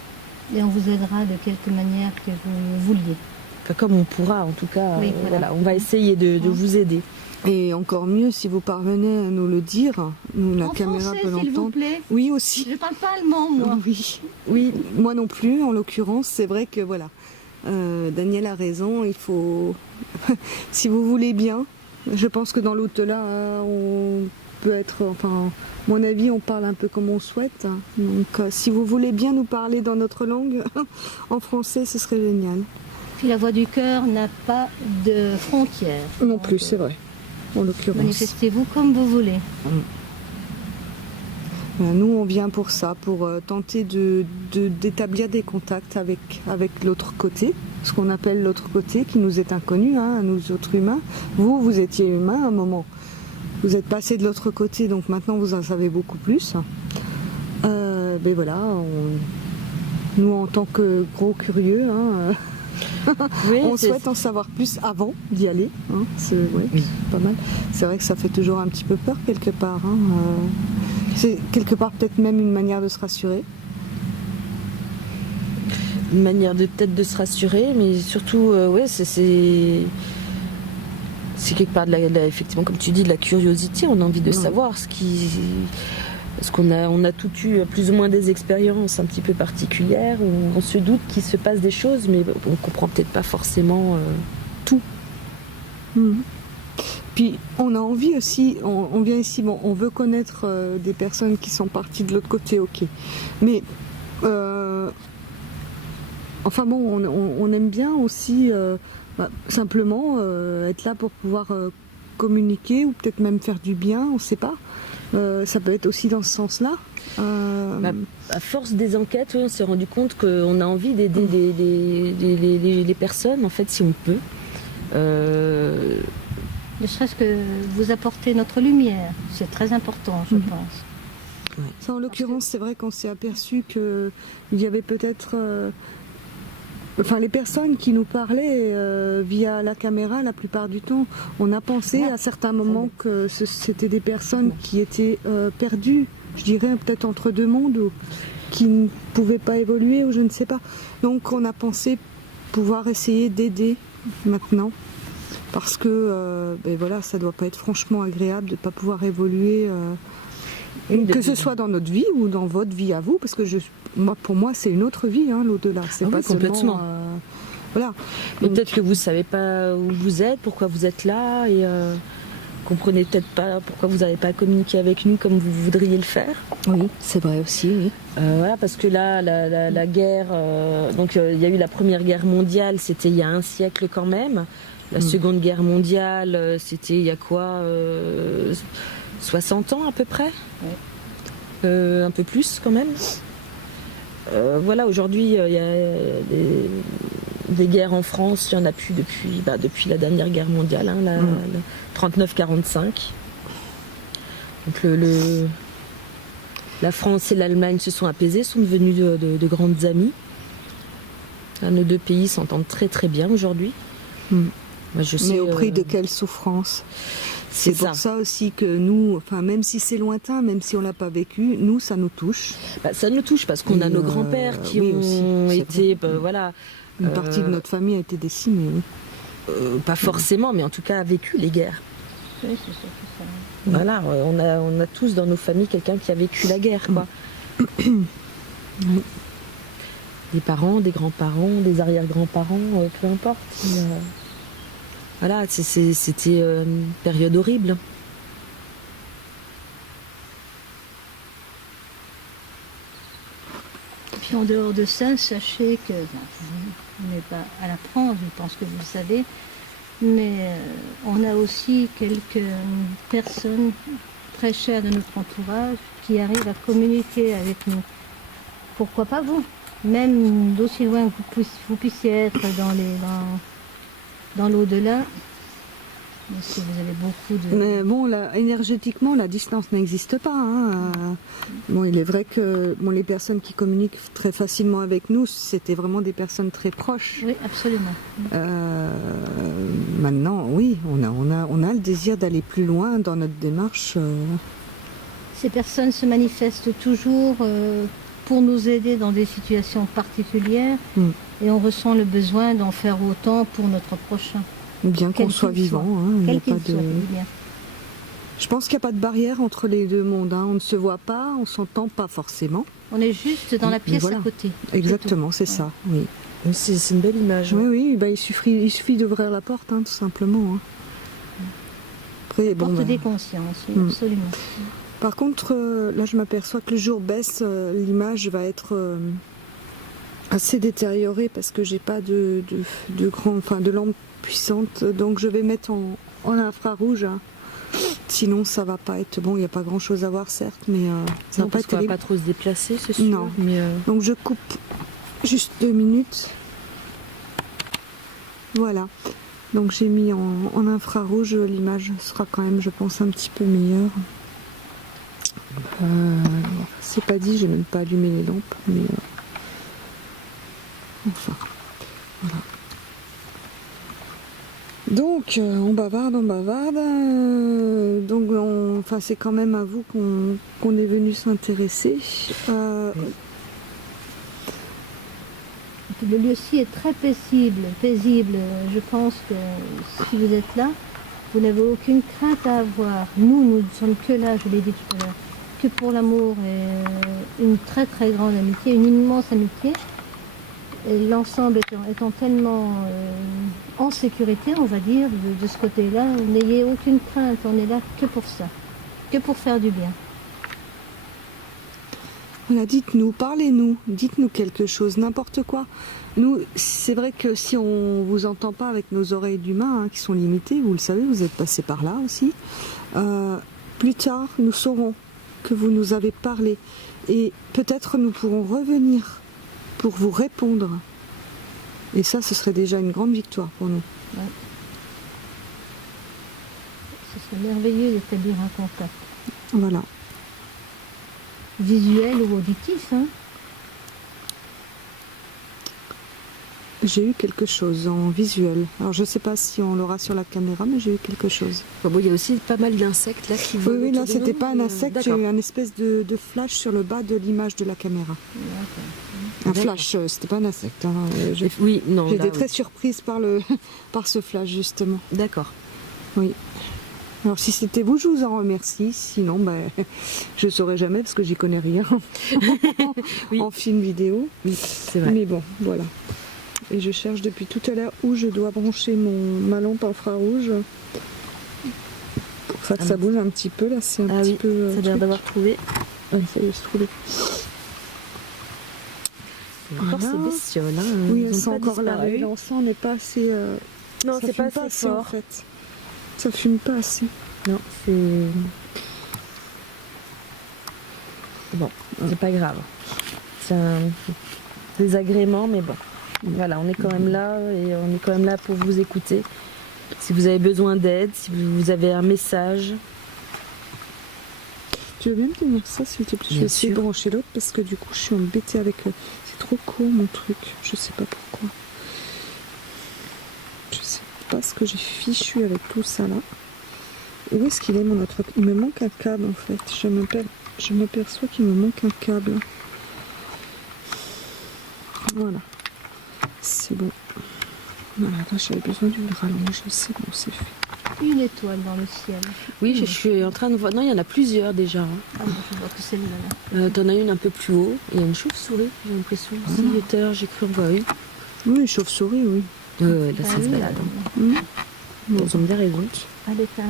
Et on vous aidera de quelque manière que vous vouliez. Enfin, comme on pourra, en tout cas, Oui, voilà, on va essayer de vous aider. Et encore mieux, si vous parvenez à nous le dire, nous, la En caméra français, peut s'il vous l'entendre. plaît. Oui, aussi. Je parle pas allemand, moi. Oui. Oui, Moi non plus, en l'occurrence, c'est vrai que voilà. Daniel a raison, il faut, si vous voulez bien, je pense que dans l'au-delà, on peut être, enfin, à mon avis, on parle un peu comme on souhaite. Donc, si vous voulez bien nous parler dans notre langue, en français, ce serait génial. Puis la voix du cœur n'a pas de frontières. Non plus, c'est vrai, en l'occurrence. Manifestez-vous comme vous voulez. Nous, on vient pour ça, pour tenter d'établir des contacts avec l'autre côté, ce qu'on appelle l'autre côté, qui nous est inconnu, hein, à nous autres humains. Vous étiez humain à un moment. Vous êtes passé de l'autre côté, donc maintenant vous en savez beaucoup plus. Ben voilà, nous en tant que gros curieux, hein, Oui, on souhaite en savoir plus avant d'y aller. Hein, c'est pas mal. C'est vrai que ça fait toujours un petit peu peur quelque part. Hein, c'est quelque part peut-être même une manière de se rassurer. Une manière de peut-être de se rassurer, mais surtout, c'est quelque part effectivement, comme tu dis, de la curiosité. On a envie de savoir parce qu'on a tout eu plus ou moins des expériences un petit peu particulières où on se doute qu'il se passe des choses, mais on comprend peut-être pas forcément tout. Puis on a envie aussi, on vient ici, bon, on veut connaître des personnes qui sont parties de l'autre côté, ok. Mais enfin bon, on aime bien aussi simplement être là pour pouvoir communiquer ou peut-être même faire du bien, on ne sait pas. Ça peut être aussi dans ce sens-là. À force des enquêtes, on s'est rendu compte qu'on a envie d'aider les personnes, en fait, si on peut. Ne serait-ce que vous apporter notre lumière, c'est très important, je pense. Ouais. Ça, en l'occurrence, c'est vrai qu'on s'est aperçu qu'il y avait peut-être... Enfin, les personnes qui nous parlaient via la caméra, la plupart du temps, on a pensé à certains moments que c'était des personnes qui étaient perdues, je dirais peut-être entre deux mondes, ou qui ne pouvaient pas évoluer, ou je ne sais pas. Donc on a pensé pouvoir essayer d'aider maintenant. Parce que ben voilà, ça ne doit pas être franchement agréable de ne pas pouvoir évoluer, que ce soit dans notre vie ou dans votre vie à vous, parce que pour moi c'est une autre vie, hein, l'au-delà. C'est pas complètement. Voilà. Mais peut-être que vous ne savez pas où vous êtes, pourquoi vous êtes là, et comprenez peut-être pas pourquoi vous n'avez pas communiqué avec nous comme vous voudriez le faire. Oui, c'est vrai aussi, oui. Voilà, parce que là, la guerre, donc il y a eu la Première Guerre mondiale, c'était il y a un siècle quand même. La Seconde Guerre mondiale, c'était il y a quoi 60 ans à peu près, un peu plus quand même. Voilà, aujourd'hui, il y a des guerres en France, il n'y en a plus depuis la dernière guerre mondiale, hein, la 39-45. Donc la France et l'Allemagne se sont apaisées, sont devenues de grandes amies. Nos deux pays s'entendent très très bien aujourd'hui. Moi, mais au prix de quelle souffrance. C'est pour ça aussi que nous, enfin, même si c'est lointain, même si on l'a pas vécu, nous, ça nous touche. Ça nous touche parce qu'on a nos grands-pères qui ont été, voilà. Une partie de notre famille a été décimée. Oui. Pas forcément, mais en tout cas a vécu les guerres. Oui, c'est sûr que ça. Voilà, on a tous dans nos familles quelqu'un qui a vécu la guerre, quoi. Des parents, des grands-parents, des arrière-grands-parents, peu importe. Voilà, c'était une période horrible. Et puis en dehors de ça, sachez que vous n'êtes pas à l'apprendre, je pense que vous le savez, mais on a aussi quelques personnes très chères de notre entourage qui arrivent à communiquer avec nous. Pourquoi pas vous? Même d'aussi loin que vous puissiez être dans l'au-delà, parce que vous avez beaucoup de... Mais bon, énergétiquement, la distance n'existe pas. Hein. Bon, il est vrai que les personnes qui communiquent très facilement avec nous, c'était vraiment des personnes très proches. Oui, absolument. Maintenant, oui, on a le désir d'aller plus loin dans notre démarche. Ces personnes se manifestent toujours pour nous aider dans des situations particulières et on ressent le besoin d'en faire autant pour notre prochain. Bien qu'on soit vivant. Hein, quel qu'il soit, je pense qu'il n'y a pas de barrière entre les deux mondes. Hein. On ne se voit pas, on ne s'entend pas forcément. On est juste dans la pièce à côté. Exactement, c'est ça, oui. C'est une belle image. Oui, oui, bah, il suffit d'ouvrir la porte, hein, tout simplement. Hein. Après, bon, Porte bah, des consciences, oui, absolument. Par contre, là, je m'aperçois que le jour baisse, l'image va être assez détériorée parce que j'ai pas de lampe puissante, donc je vais mettre en infrarouge. Hein. Sinon, ça va pas être bon. Il n'y a pas grand chose à voir, certes, mais ça va pas être qu'on va terrible. pas trop se déplacer, c'est sûr. Non. Mais Donc je coupe juste 2 minutes. Voilà. Donc j'ai mis en infrarouge, l'image sera quand même, je pense, un petit peu meilleure. C'est pas dit, j'ai même pas allumé les lampes, mais enfin, voilà. Donc on bavarde, donc enfin c'est quand même à vous qu'on est venu s'intéresser. Le lieu-ci est très paisible. Je pense que si vous êtes là, vous n'avez aucune crainte à avoir. Nous ne sommes que là, je l'ai dit tout à l'heure, que pour l'amour et une très très grande amitié, une immense amitié. Et l'ensemble étant tellement en sécurité, on va dire, de ce côté-là, n'ayez aucune crainte, on est là que pour ça, que pour faire du bien. Voilà, dites-nous, parlez-nous, dites-nous quelque chose, n'importe quoi. Nous, c'est vrai que si on vous entend pas avec nos oreilles d'humain, hein, qui sont limitées, vous le savez, vous êtes passé par là aussi, plus tard, nous saurons que vous nous avez parlé. Et peut-être nous pourrons revenir pour vous répondre. Et ça, ce serait déjà une grande victoire pour nous. Ouais. Ce serait merveilleux d'établir un contact. Voilà. Visuel ou auditif, hein. J'ai eu quelque chose en visuel. Alors je sais pas si on l'aura sur la caméra, mais j'ai eu quelque chose. bon, il y a aussi pas mal d'insectes là qui volent. Oui, là autour de c'était nous, pas un insecte, j'ai eu un espèce de flash sur le bas de l'image de la caméra. Un flash, c'était pas un insecte. Hein. Oui, non. J'étais là, très surprise par ce flash justement. D'accord. Oui. Alors si c'était vous, je vous en remercie. Sinon, je saurais jamais parce que j'y connais rien Oui. en film vidéo. Oui, c'est vrai. Mais bon, voilà. Et je cherche depuis tout à l'heure où je dois brancher ma lampe infrarouge. Pour ça que ça bouge un petit peu. Là, c'est un petit peu... ça a l'air d'avoir trouvé. Ah, ça y est, je trouvais. Encore Voilà. ces bestioles. Hein, Oui, ils elles ont sont pas encore là. disparu. L'encens n'est pas assez... Non, ça c'est fume pas assez en fort. fait. Ça fume pas assez. Non, c'est... Bon, c'est pas grave. C'est un désagrément, mais bon. Voilà, on est quand même là et on est quand même là pour vous écouter. Si vous avez besoin d'aide, si vous avez un message. Tu veux bien me tenir ça, s'il te plaît? Je vais essayer de brancher l'autre parce que du coup, je suis embêtée avec... C'est trop court, mon truc. Je sais pas pourquoi. Je sais pas ce que j'ai fichu avec tout ça, là. Où est-ce qu'il est, mon autre... Il me manque un câble, en fait. Je m'aperçois qu'il me manque un câble. Voilà. C'est bon. Voilà, là, j'avais besoin d'une rallonge. C'est bon, c'est fait. Une étoile dans le ciel. Oui, je suis en train de voir... Non, il y en a plusieurs déjà. Hein. Ah, je vois que celle-là. T'en as une un peu plus haut. Il y a une chauve-souris, j'ai l'impression. Si, tout à l'heure, j'ai cru en voir une. Oui, une chauve-souris, oui. Là, ça se balade. Mmh. Ils ont bien raison. À l'éteinte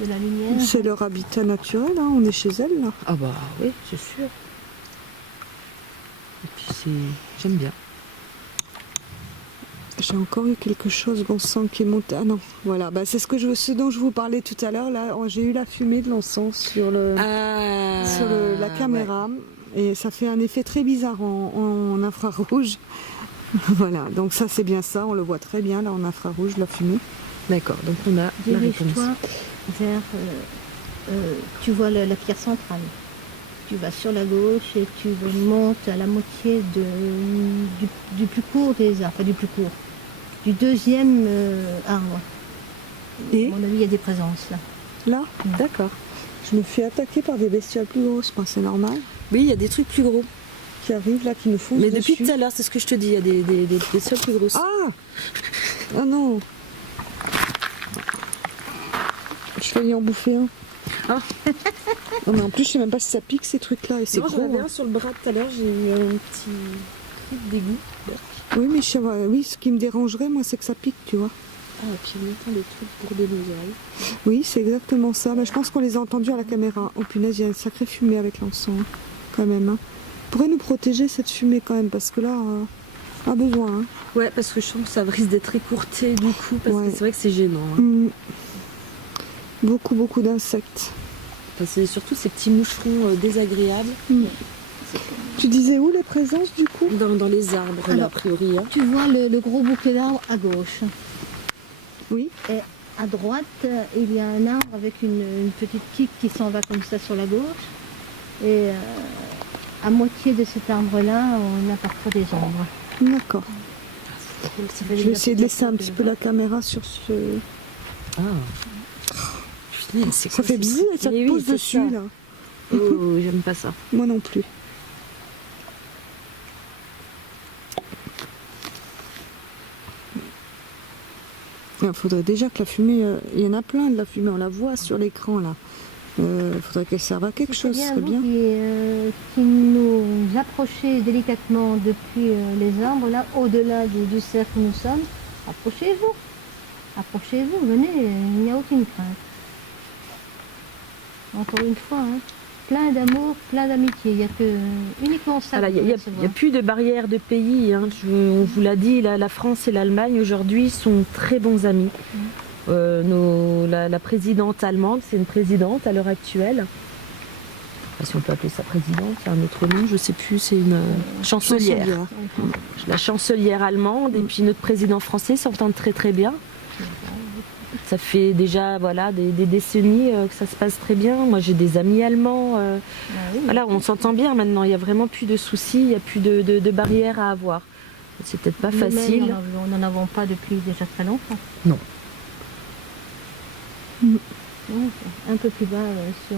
de la lumière. C'est leur habitat naturel, hein. On est chez elles, là. Ah bah oui, c'est sûr. Et puis j'aime bien. J'ai encore eu quelque chose, bon sang, qui est monté. Ah non, voilà, c'est ce dont je vous parlais tout à l'heure. Là, j'ai eu la fumée de l'encens sur la caméra. Ouais. Et ça fait un effet très bizarre en infrarouge. Voilà, donc ça c'est bien ça, on le voit très bien là en infrarouge, la fumée. D'accord, donc on a la réponse. Dirige-toi vers... tu vois la pierre centrale. Tu vas sur la gauche et tu montes à la moitié du plus court des arbres, enfin du plus court, du deuxième arbre. Et à mon avis, il y a des présences là. Là, d'accord. Je me fais attaquer par des bestioles plus grosses, moi, c'est normal. Oui, il y a des trucs plus gros qui arrivent là, qui nous foncent dessus. Mais dessus. depuis tout à l'heure, c'est ce que je te dis, il y a des bestioles plus grosses. Ah non. Je faillis en bouffer un. Ah. Non, mais en plus, je sais même pas si ça pique ces trucs-là. Et c'est Moi, gros. j'en avais un sur le bras tout à l'heure, j'ai eu un petit... plus de dégoût. Oui, mais oui, ce qui me dérangerait, moi, c'est que ça pique, tu vois. Ah, et puis on entend des trucs pour des oreilles. Oui, c'est exactement ça. Je pense qu'on les a entendus à la caméra. Oh punaise, il y a une sacrée fumée avec l'encens, hein, quand même. Hein. Pourrait nous protéger cette fumée quand même, parce que là, a besoin. Hein. Ouais, parce que je sens que ça risque d'être écourté du coup, parce que c'est vrai que c'est gênant. Hein. Beaucoup, beaucoup d'insectes. C'est surtout ces petits moucherons désagréables. Tu disais où la présence du coup? Dans les arbres, Alors, là, a priori. Hein. Tu vois le gros bouquet d'arbres à gauche. Oui. Et à droite, il y a un arbre avec une petite tique qui s'en va comme ça sur la gauche. Et à moitié de cet arbre-là, on a parfois des ombres. D'accord. Je vais essayer de laisser un petit peu la caméra sur ce... Ah. Putain, ça fait bizarre, ça te pose dessus ça. là. Oh, j'aime pas ça. Moi non plus. Il faudrait déjà que la fumée, il y en a plein de la fumée, on la voit sur l'écran là. Il faudrait qu'elle serve à quelque chose, ce serait bien. Qui nous approchez délicatement depuis les arbres, là, au-delà du cercle où nous sommes, approchez-vous. Approchez-vous, venez, il n'y a aucune crainte. Encore une fois, hein, plein d'amour, plein d'amitié. Il n'y a que uniquement ça. Il n'y a plus de barrière de pays. Hein. On vous l'a dit, la France et l'Allemagne aujourd'hui sont très bons amis. La présidente allemande, c'est une présidente à l'heure actuelle. Je ne sais pas si on peut appeler ça présidente, il y a un autre nom, je ne sais plus, c'est une chancelière. La chancelière allemande et puis notre président français s'entendent très très bien. Ça fait déjà des décennies que ça se passe très bien. Moi j'ai des amis allemands. Voilà, on s'entend bien maintenant, il n'y a vraiment plus de soucis, il n'y a plus de barrières à avoir. C'est peut-être pas facile. Nous n'en avons pas depuis déjà très longtemps. Non. Un peu plus bas sur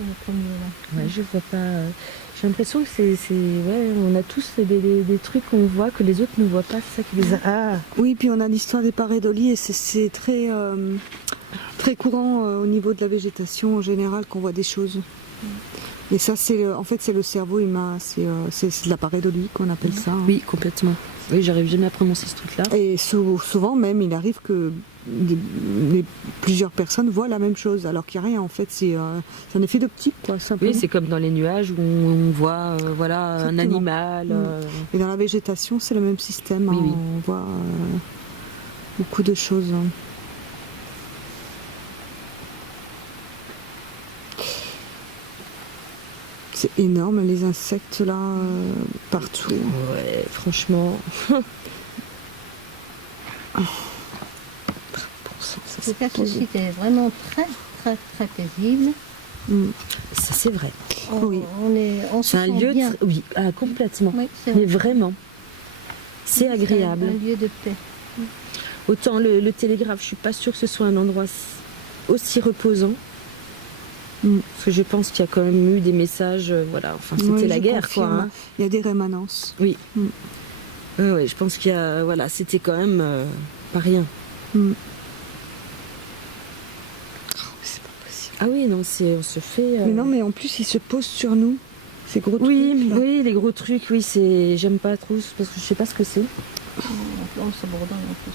le premier là. Ouais, je vois pas. J'ai l'impression que on a tous des trucs qu'on voit que les autres ne voient pas, c'est ça qui les a. Ah. Oui, puis on a l'histoire des pareidolis et c'est très très courant au niveau de la végétation en général qu'on voit des choses. Et ça en fait c'est le cerveau humain, c'est de la pareidolie qu'on appelle ça. Hein. Oui, complètement. Oui, j'arrive jamais à prononcer ce truc-là. Et souvent même, il arrive que plusieurs personnes voient la même chose, alors qu'il n'y a rien en fait. C'est un effet d'optique, quoi, simplement. Oui, c'est comme dans les nuages où on voit un animal. Et dans la végétation, c'est le même système. Oui, hein, oui. On voit beaucoup de choses. Hein. C'est énorme, les insectes là, partout. Ouais, franchement. En tout cas, ce site est vraiment très, très, très paisible. Ça, c'est vrai. On se C'est un sent lieu, bien. oui, complètement. Oui, c'est Mais vrai. vraiment, c'est agréable. Un lieu de paix. Autant le télégraphe, je suis pas sûre que ce soit un endroit aussi reposant. Parce que je pense qu'il y a quand même eu des messages, c'était la guerre, quoi. Hein. Il y a des rémanences. Oui. Oui, je pense qu'il y a, c'était quand même pas rien. C'est pas possible. Ah oui, non, on se fait. Mais non, mais en plus, ils se posent sur nous. Ces gros trucs. Oui, les gros trucs, oui, j'aime pas trop parce que je sais pas ce que c'est. C'est bourdon en plus.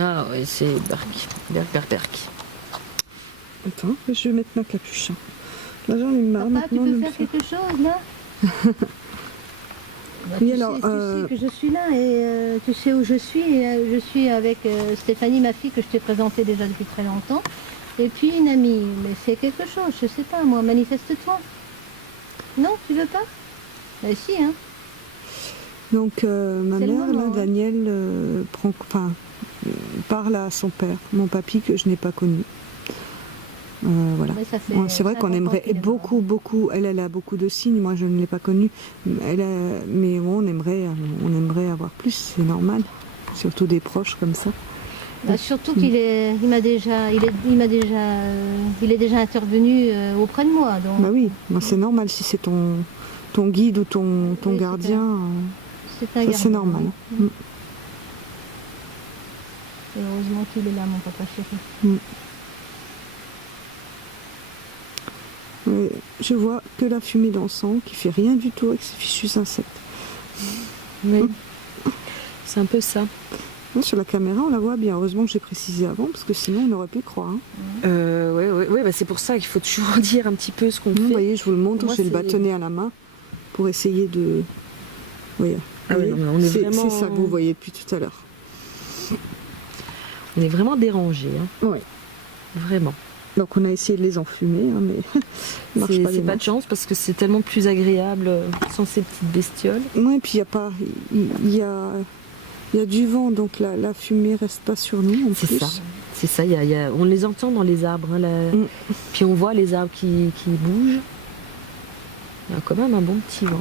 Ah oui, c'est Berk. Attends, je vais mettre ma capuche. Là, j'en ai marre. Papa, tu maintenant peux de me faire quelque chose là Oui, tu sais que je suis là et tu sais où je suis. Je suis avec Stéphanie, ma fille, que je t'ai présentée déjà depuis très longtemps. Et puis une amie. Mais c'est quelque chose, je sais pas, moi, manifeste-toi. Non, tu veux pas? Ben si, hein. Donc, ma C'est le mère, moment, là, hein. Daniel, parle à son père, mon papy, que je n'ai pas connu. Voilà. Mais ça fait C'est vrai qu'on 50 ans aimerait qu'il est mort. beaucoup. Elle a beaucoup de signes. Moi, je ne l'ai pas connue. Mais bon, on aimerait avoir plus. C'est normal. Surtout des proches comme ça. Bah, surtout qu'il est déjà intervenu auprès de moi. Donc Bah oui, c'est normal si c'est ton guide ou ton Oui, gardien. c'est un Ça, gardien. c'est normal. Et heureusement qu'il est là, mon papa chéri. Je vois que la fumée d'encens qui fait rien du tout avec ces fichus insectes. Oui. C'est un peu ça. Non, sur la caméra, on la voit bien. Heureusement que j'ai précisé avant, parce que sinon, on aurait pu le croire. Hein. Ouais, bah c'est pour ça qu'il faut toujours dire un petit peu ce qu'on Vous fait. voyez, je vous le montre, Moi, j'ai le c'est- bâtonnet à la main pour essayer de... Oui, Ah oui, non, mais on est vraiment- c'est ça que vous voyez depuis tout à l'heure. On est vraiment dérangés. Hein. Oui. Vraiment. Donc on a essayé de les enfumer, hein, mais ça marche pas. C'est pas de chance parce que c'est tellement plus agréable sans ces petites bestioles. Oui, et puis il y a pas... Il y a du vent, donc la fumée reste pas sur nous en C'est plus. ça. C'est ça, on les entend dans les arbres. Hein, Puis on voit les arbres qui bougent. Il y a quand même un bon petit vent.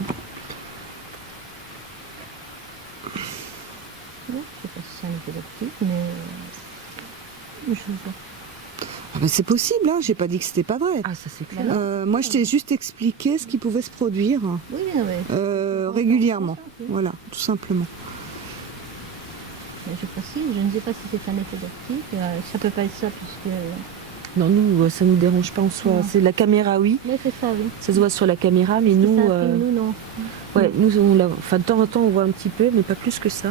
Non, je sais pas si c'est un effet d'optique, mais je vois. Ah ben, c'est possible, hein, j'ai pas dit que c'était pas vrai. Ah, ça c'est clair. Moi je t'ai juste expliqué ce qui pouvait se produire Oui, non, mais régulièrement. Voilà, tout simplement. je précise, je ne sais pas si c'est un effet d'optique. Ça peut pas être ça puisque. Non, nous, ça nous dérange pas en soi. Non. C'est la caméra, oui. Mais c'est ça, oui. Ça se voit sur la caméra, mais Si nous, ça filme, nous, non. ouais, nous, enfin, de temps en temps, on voit un petit peu, mais pas plus que ça.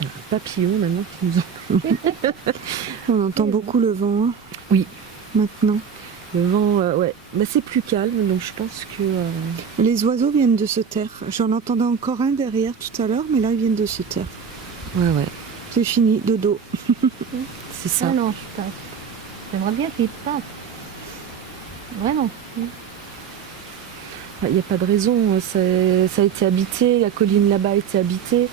On a un papillon maintenant qui nous On entend beaucoup le vent. Hein, Oui. maintenant. Le vent, ouais, bah, c'est plus calme, donc je pense que. Les oiseaux viennent de se taire. J'en entendais encore un derrière tout à l'heure, mais là ils viennent de se taire. Ouais, ouais, C'est fini, dodo. c'est ça. Ah non, je passe. J'aimerais bien qu'il passe. Vraiment. Il n'y a pas de raison, ça a été habité, la colline là-bas a été habitée.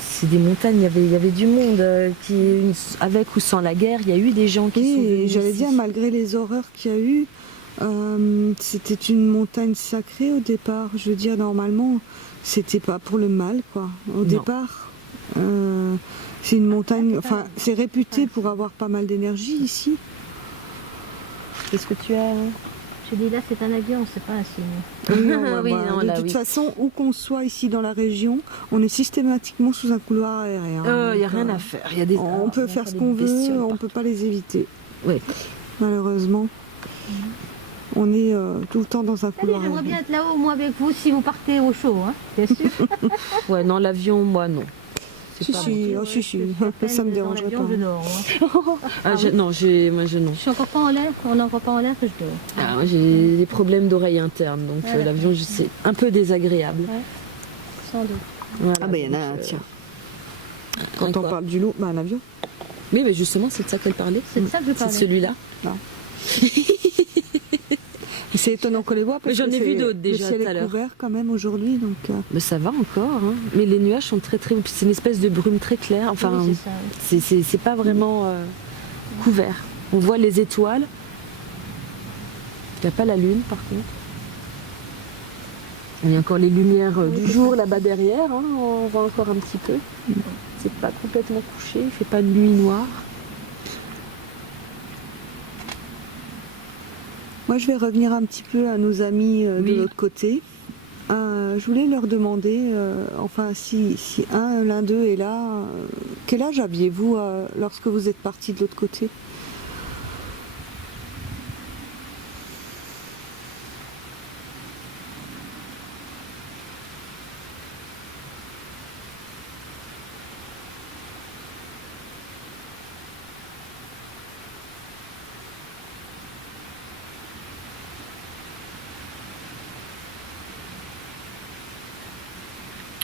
C'est des montagnes, il y avait du monde, avec ou sans la guerre, il y a eu des gens qui sont Et venus j'allais ici. dire, malgré les horreurs qu'il y a eu, c'était une montagne sacrée au départ. Je veux dire, normalement, c'était pas pour le mal, quoi. Au Non. départ, c'est une montagne, enfin, c'est réputé pour avoir pas mal d'énergie ici. Qu'est-ce que tu as Je dis là, c'est un avion, c'est pas un signe. Oui, on va Oui, voir. non, De là, toute oui. façon, où qu'on soit ici dans la région, on est systématiquement sous un couloir aérien. Il n'y a Donc, rien à faire. Il y a des on peut faire ce qu'on veut, on peut pas les éviter. Oui. Malheureusement, on est tout le temps dans un Allez, couloir j'aimerais bien aérien. être là-haut, moi, avec vous, si vous partez au chaud, hein, bien sûr. Ouais, non, l'avion, moi, non. C'est Si, pas si, bon. oh, si, si, À ça me peine dérangerait dans pas. l'avion, je dors, hein. Ah, non, moi, non. Je suis encore pas en l'air, on n'en voit pas en l'air que je dors. Ah, moi, j'ai des problèmes d'oreille interne, donc Ah, l'avion, c'est un peu désagréable. Sans doute. Voilà, Ah ben il y en a un, donc, tiens. Quand on quoi parle du loup, un avion. Oui, mais justement, c'est de ça qu'elle parlait. C'est de ça que je C'est parlais. de celui-là. C'est étonnant qu'on les voit parce Mais j'en que ai vu c'est- d'autres déjà le ciel tout à est l'heure. couvert quand même aujourd'hui, donc Mais ça va encore, hein. Mais les nuages sont très très. C'est une espèce de brume très claire. Enfin, Oui, c'est ça. c'est pas vraiment couvert. On voit les étoiles. Il n'y a pas la lune par contre. Il y a encore les lumières du jour là-bas derrière. Hein. On voit encore un petit peu. C'est pas complètement couché. Il fait pas de nuit noire. moi je vais revenir un petit peu à nos amis de Oui. l'autre côté. Je voulais leur demander, enfin si l'un d'eux est là, quel âge aviez-vous lorsque vous êtes partis de l'autre côté?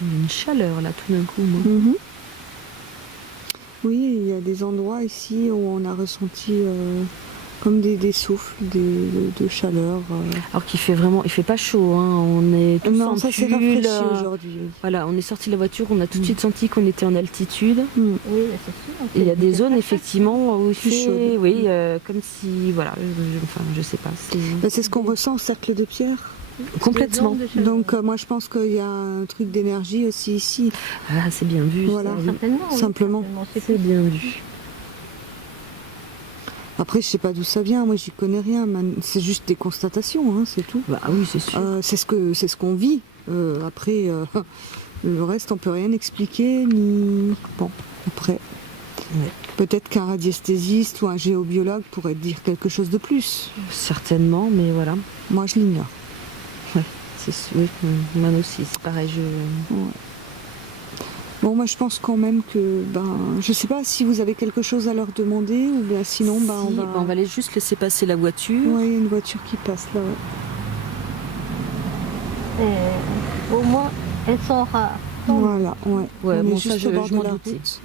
Il y a une chaleur là tout d'un coup. Moi. Mhm. Oui, il y a des endroits ici où on a ressenti comme des souffles, de chaleur. Alors qu'il fait vraiment, il fait pas chaud. Hein. On est tous Non, en ça s'est pull, rafraîchi aujourd'hui. Oui. Voilà, on est sorti de la voiture, on a tout de suite senti qu'on était en altitude. Mm. Oui, bah, c'est sûr. Et il y a des C'est zones très effectivement où il Plus fait, chaude. oui, comme si, voilà, enfin, je sais pas, Ben, c'est ce qu'on ressent au cercle de pierre. complètement. Des ondes de chaleur. Donc moi je pense qu'il y a un truc d'énergie aussi ici. Ah, c'est bien vu. Voilà. ça, oui. Certainement. oui, Simplement. certainement, c'est C'est bien vu. Après je sais pas d'où ça vient, moi j'y connais rien. C'est juste des constatations, hein, c'est tout. Bah oui, c'est sûr. C'est ce qu'on vit. Après le reste on peut rien expliquer ni bon. Après, Ouais. peut-être qu'un radiesthésiste ou un géobiologue pourrait dire quelque chose de plus. Certainement, mais voilà. Moi, je l'ignore. Oui, moi aussi, c'est pareil. Ouais. Bon, moi, je pense quand même que, je sais pas si vous avez quelque chose à leur demander ou bien sinon, on va aller juste laisser passer la voiture. Oui, il y a une voiture qui passe là. Ouais. Et au moins, elles sont rares. Voilà, ouais. Ouais, On bon, est ça, juste au bord je de m'en la doutais. route.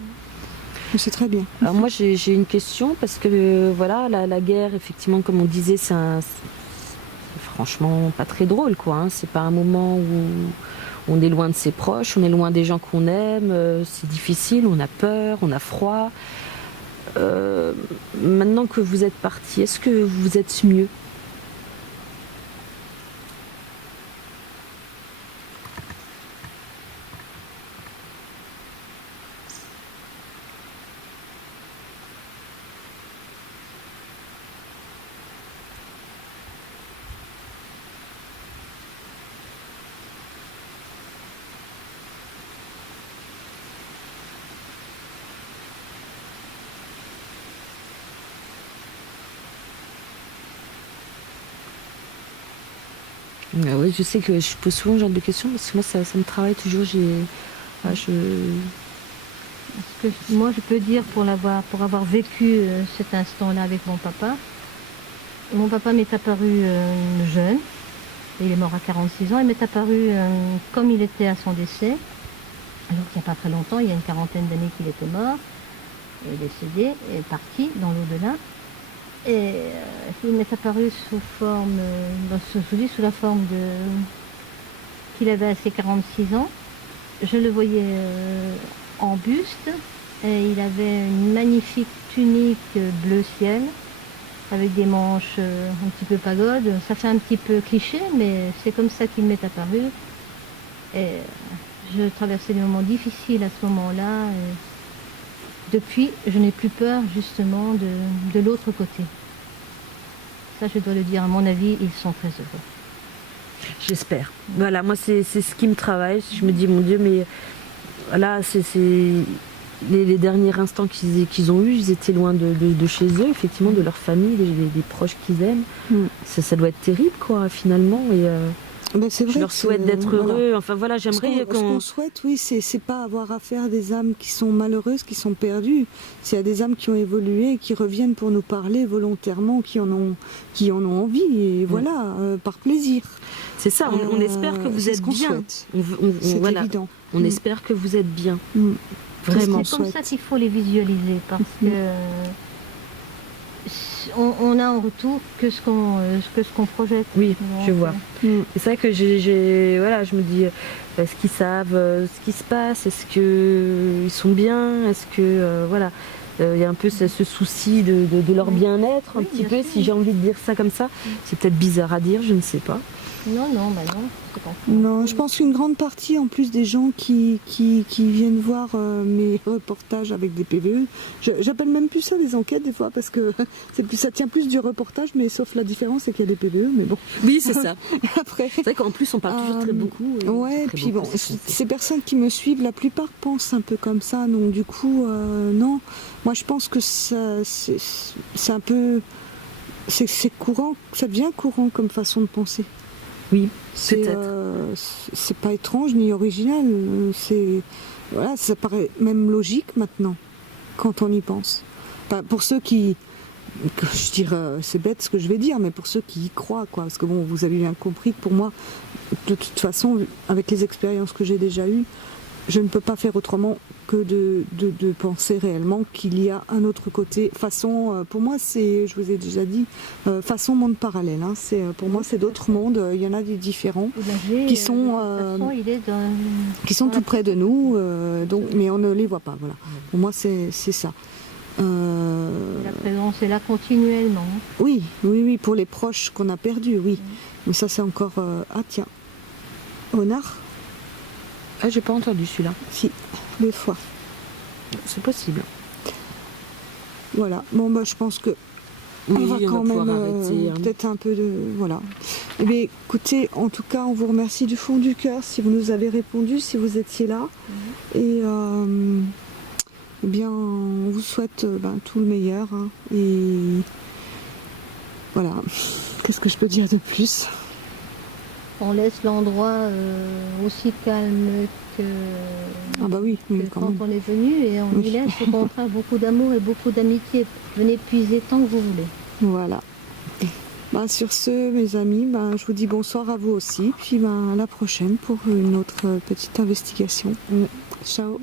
Mais c'est très bien. Alors moi, j'ai une question parce que voilà, la guerre, effectivement, comme on disait, c'est franchement pas très drôle, quoi. Hein. C'est pas un moment où on est loin de ses proches, on est loin des gens qu'on aime, c'est difficile, on a peur, on a froid. Maintenant que vous êtes parti, est-ce que vous êtes mieux? Oui, je sais que je pose souvent ce genre de questions parce que moi, ça me travaille toujours. Ce que moi, je peux dire pour avoir vécu cet instant-là avec mon papa. Mon papa m'est apparu jeune. Il est mort à 46 ans. Il m'est apparu comme il était à son décès. Alors qu'il n'y a pas très longtemps, il y a une quarantaine d'années qu'il était mort, est décédé, est parti dans l'au-delà. Et il m'est apparu sous la forme qu'il avait à ses 46 ans. Je le voyais en buste et il avait une magnifique tunique bleu ciel avec des manches un petit peu pagode. Ça fait un petit peu cliché, mais c'est comme ça qu'il m'est apparu. Et je traversais des moments difficiles à ce moment-là. Depuis, je n'ai plus peur justement de l'autre côté. Ça, je dois le dire, à mon avis, ils sont très heureux. J'espère. Voilà, moi, c'est ce qui me travaille. Je me dis, mon Dieu, mais là, c'est les derniers instants qu'ils ont eus, ils étaient loin de chez eux, effectivement, de leur famille, des proches qu'ils aiment. Ça doit être terrible, quoi, finalement. Et c'est vrai je leur souhaite d'être heureux. Enfin, voilà, j'aimerais ce qu'on souhaite, oui, c'est pas avoir affaire à des âmes qui sont malheureuses, qui sont perdues. C'est à des âmes qui ont évolué, qui reviennent pour nous parler volontairement, qui en ont envie, et voilà, par plaisir. C'est ça, on espère que vous êtes bien. C'est évident. On espère que vous êtes bien. Vraiment. C'est comme ça qu'il faut les visualiser, parce que on a en retour que ce qu'on projette. Oui, donc, je vois. C'est ça que je me dis, est-ce qu'ils savent ce qui se passe? Est-ce qu'ils sont bien? Est-ce que voilà, il y a un peu ce souci de leur bien-être, un petit peu, sûr, si j'ai envie de dire ça comme ça. C'est peut-être bizarre à dire, je ne sais pas. Non, non, c'est pas ça. Non, je pense qu'une grande partie, en plus des gens qui viennent voir mes reportages avec des PVE, j'appelle même plus ça des enquêtes des fois, parce que ça tient plus du reportage, mais sauf la différence, c'est qu'il y a des PVE, mais bon. Oui, c'est ça. Après, c'est vrai qu'en plus, on parle toujours très beaucoup. Ouais, puis bon, ces personnes qui me suivent, la plupart pensent un peu comme ça, donc du coup, non. Moi, je pense que c'est un peu... C'est courant, ça devient courant comme façon de penser. Oui, peut-être. C'est pas étrange ni original. Voilà, ça paraît même logique maintenant, quand on y pense. Enfin, pour ceux qui... Je dirais, c'est bête ce que je vais dire, mais pour ceux qui y croient, quoi. Parce que bon, vous avez bien compris que pour moi, de toute façon, avec les expériences que j'ai déjà eues, je ne peux pas faire autrement que de penser réellement qu'il y a un autre côté. Pour moi, c'est, je vous ai déjà dit, façon monde parallèle. Hein. Pour moi, c'est d'autres mondes. Il y en a des différents qui sont tout près de nous, mais on ne les voit pas. Voilà. Pour moi, c'est ça. La présence est là continuellement. Oui, pour les proches qu'on a perdus, oui. Mais ça, c'est encore... Ah tiens, Honard. Ah, j'ai pas entendu celui-là. Si, 2 fois. C'est possible. Voilà. Bon, je pense que on va quand même peut-être un peu de... Voilà. Eh bien, écoutez, en tout cas, on vous remercie du fond du cœur si vous nous avez répondu, si vous étiez là. Et eh bien, on vous souhaite tout le meilleur. Hein, et voilà, qu'est-ce que je peux dire de plus? On laisse l'endroit aussi calme que, Ah bah oui, que quand quand même. on est venu, et on Oui. y laisse au contraire beaucoup d'amour et beaucoup d'amitié. Venez puiser tant que vous voulez. Voilà. Sur ce, mes amis, je vous dis bonsoir à vous aussi. Puis à la prochaine pour une autre petite investigation. Ciao.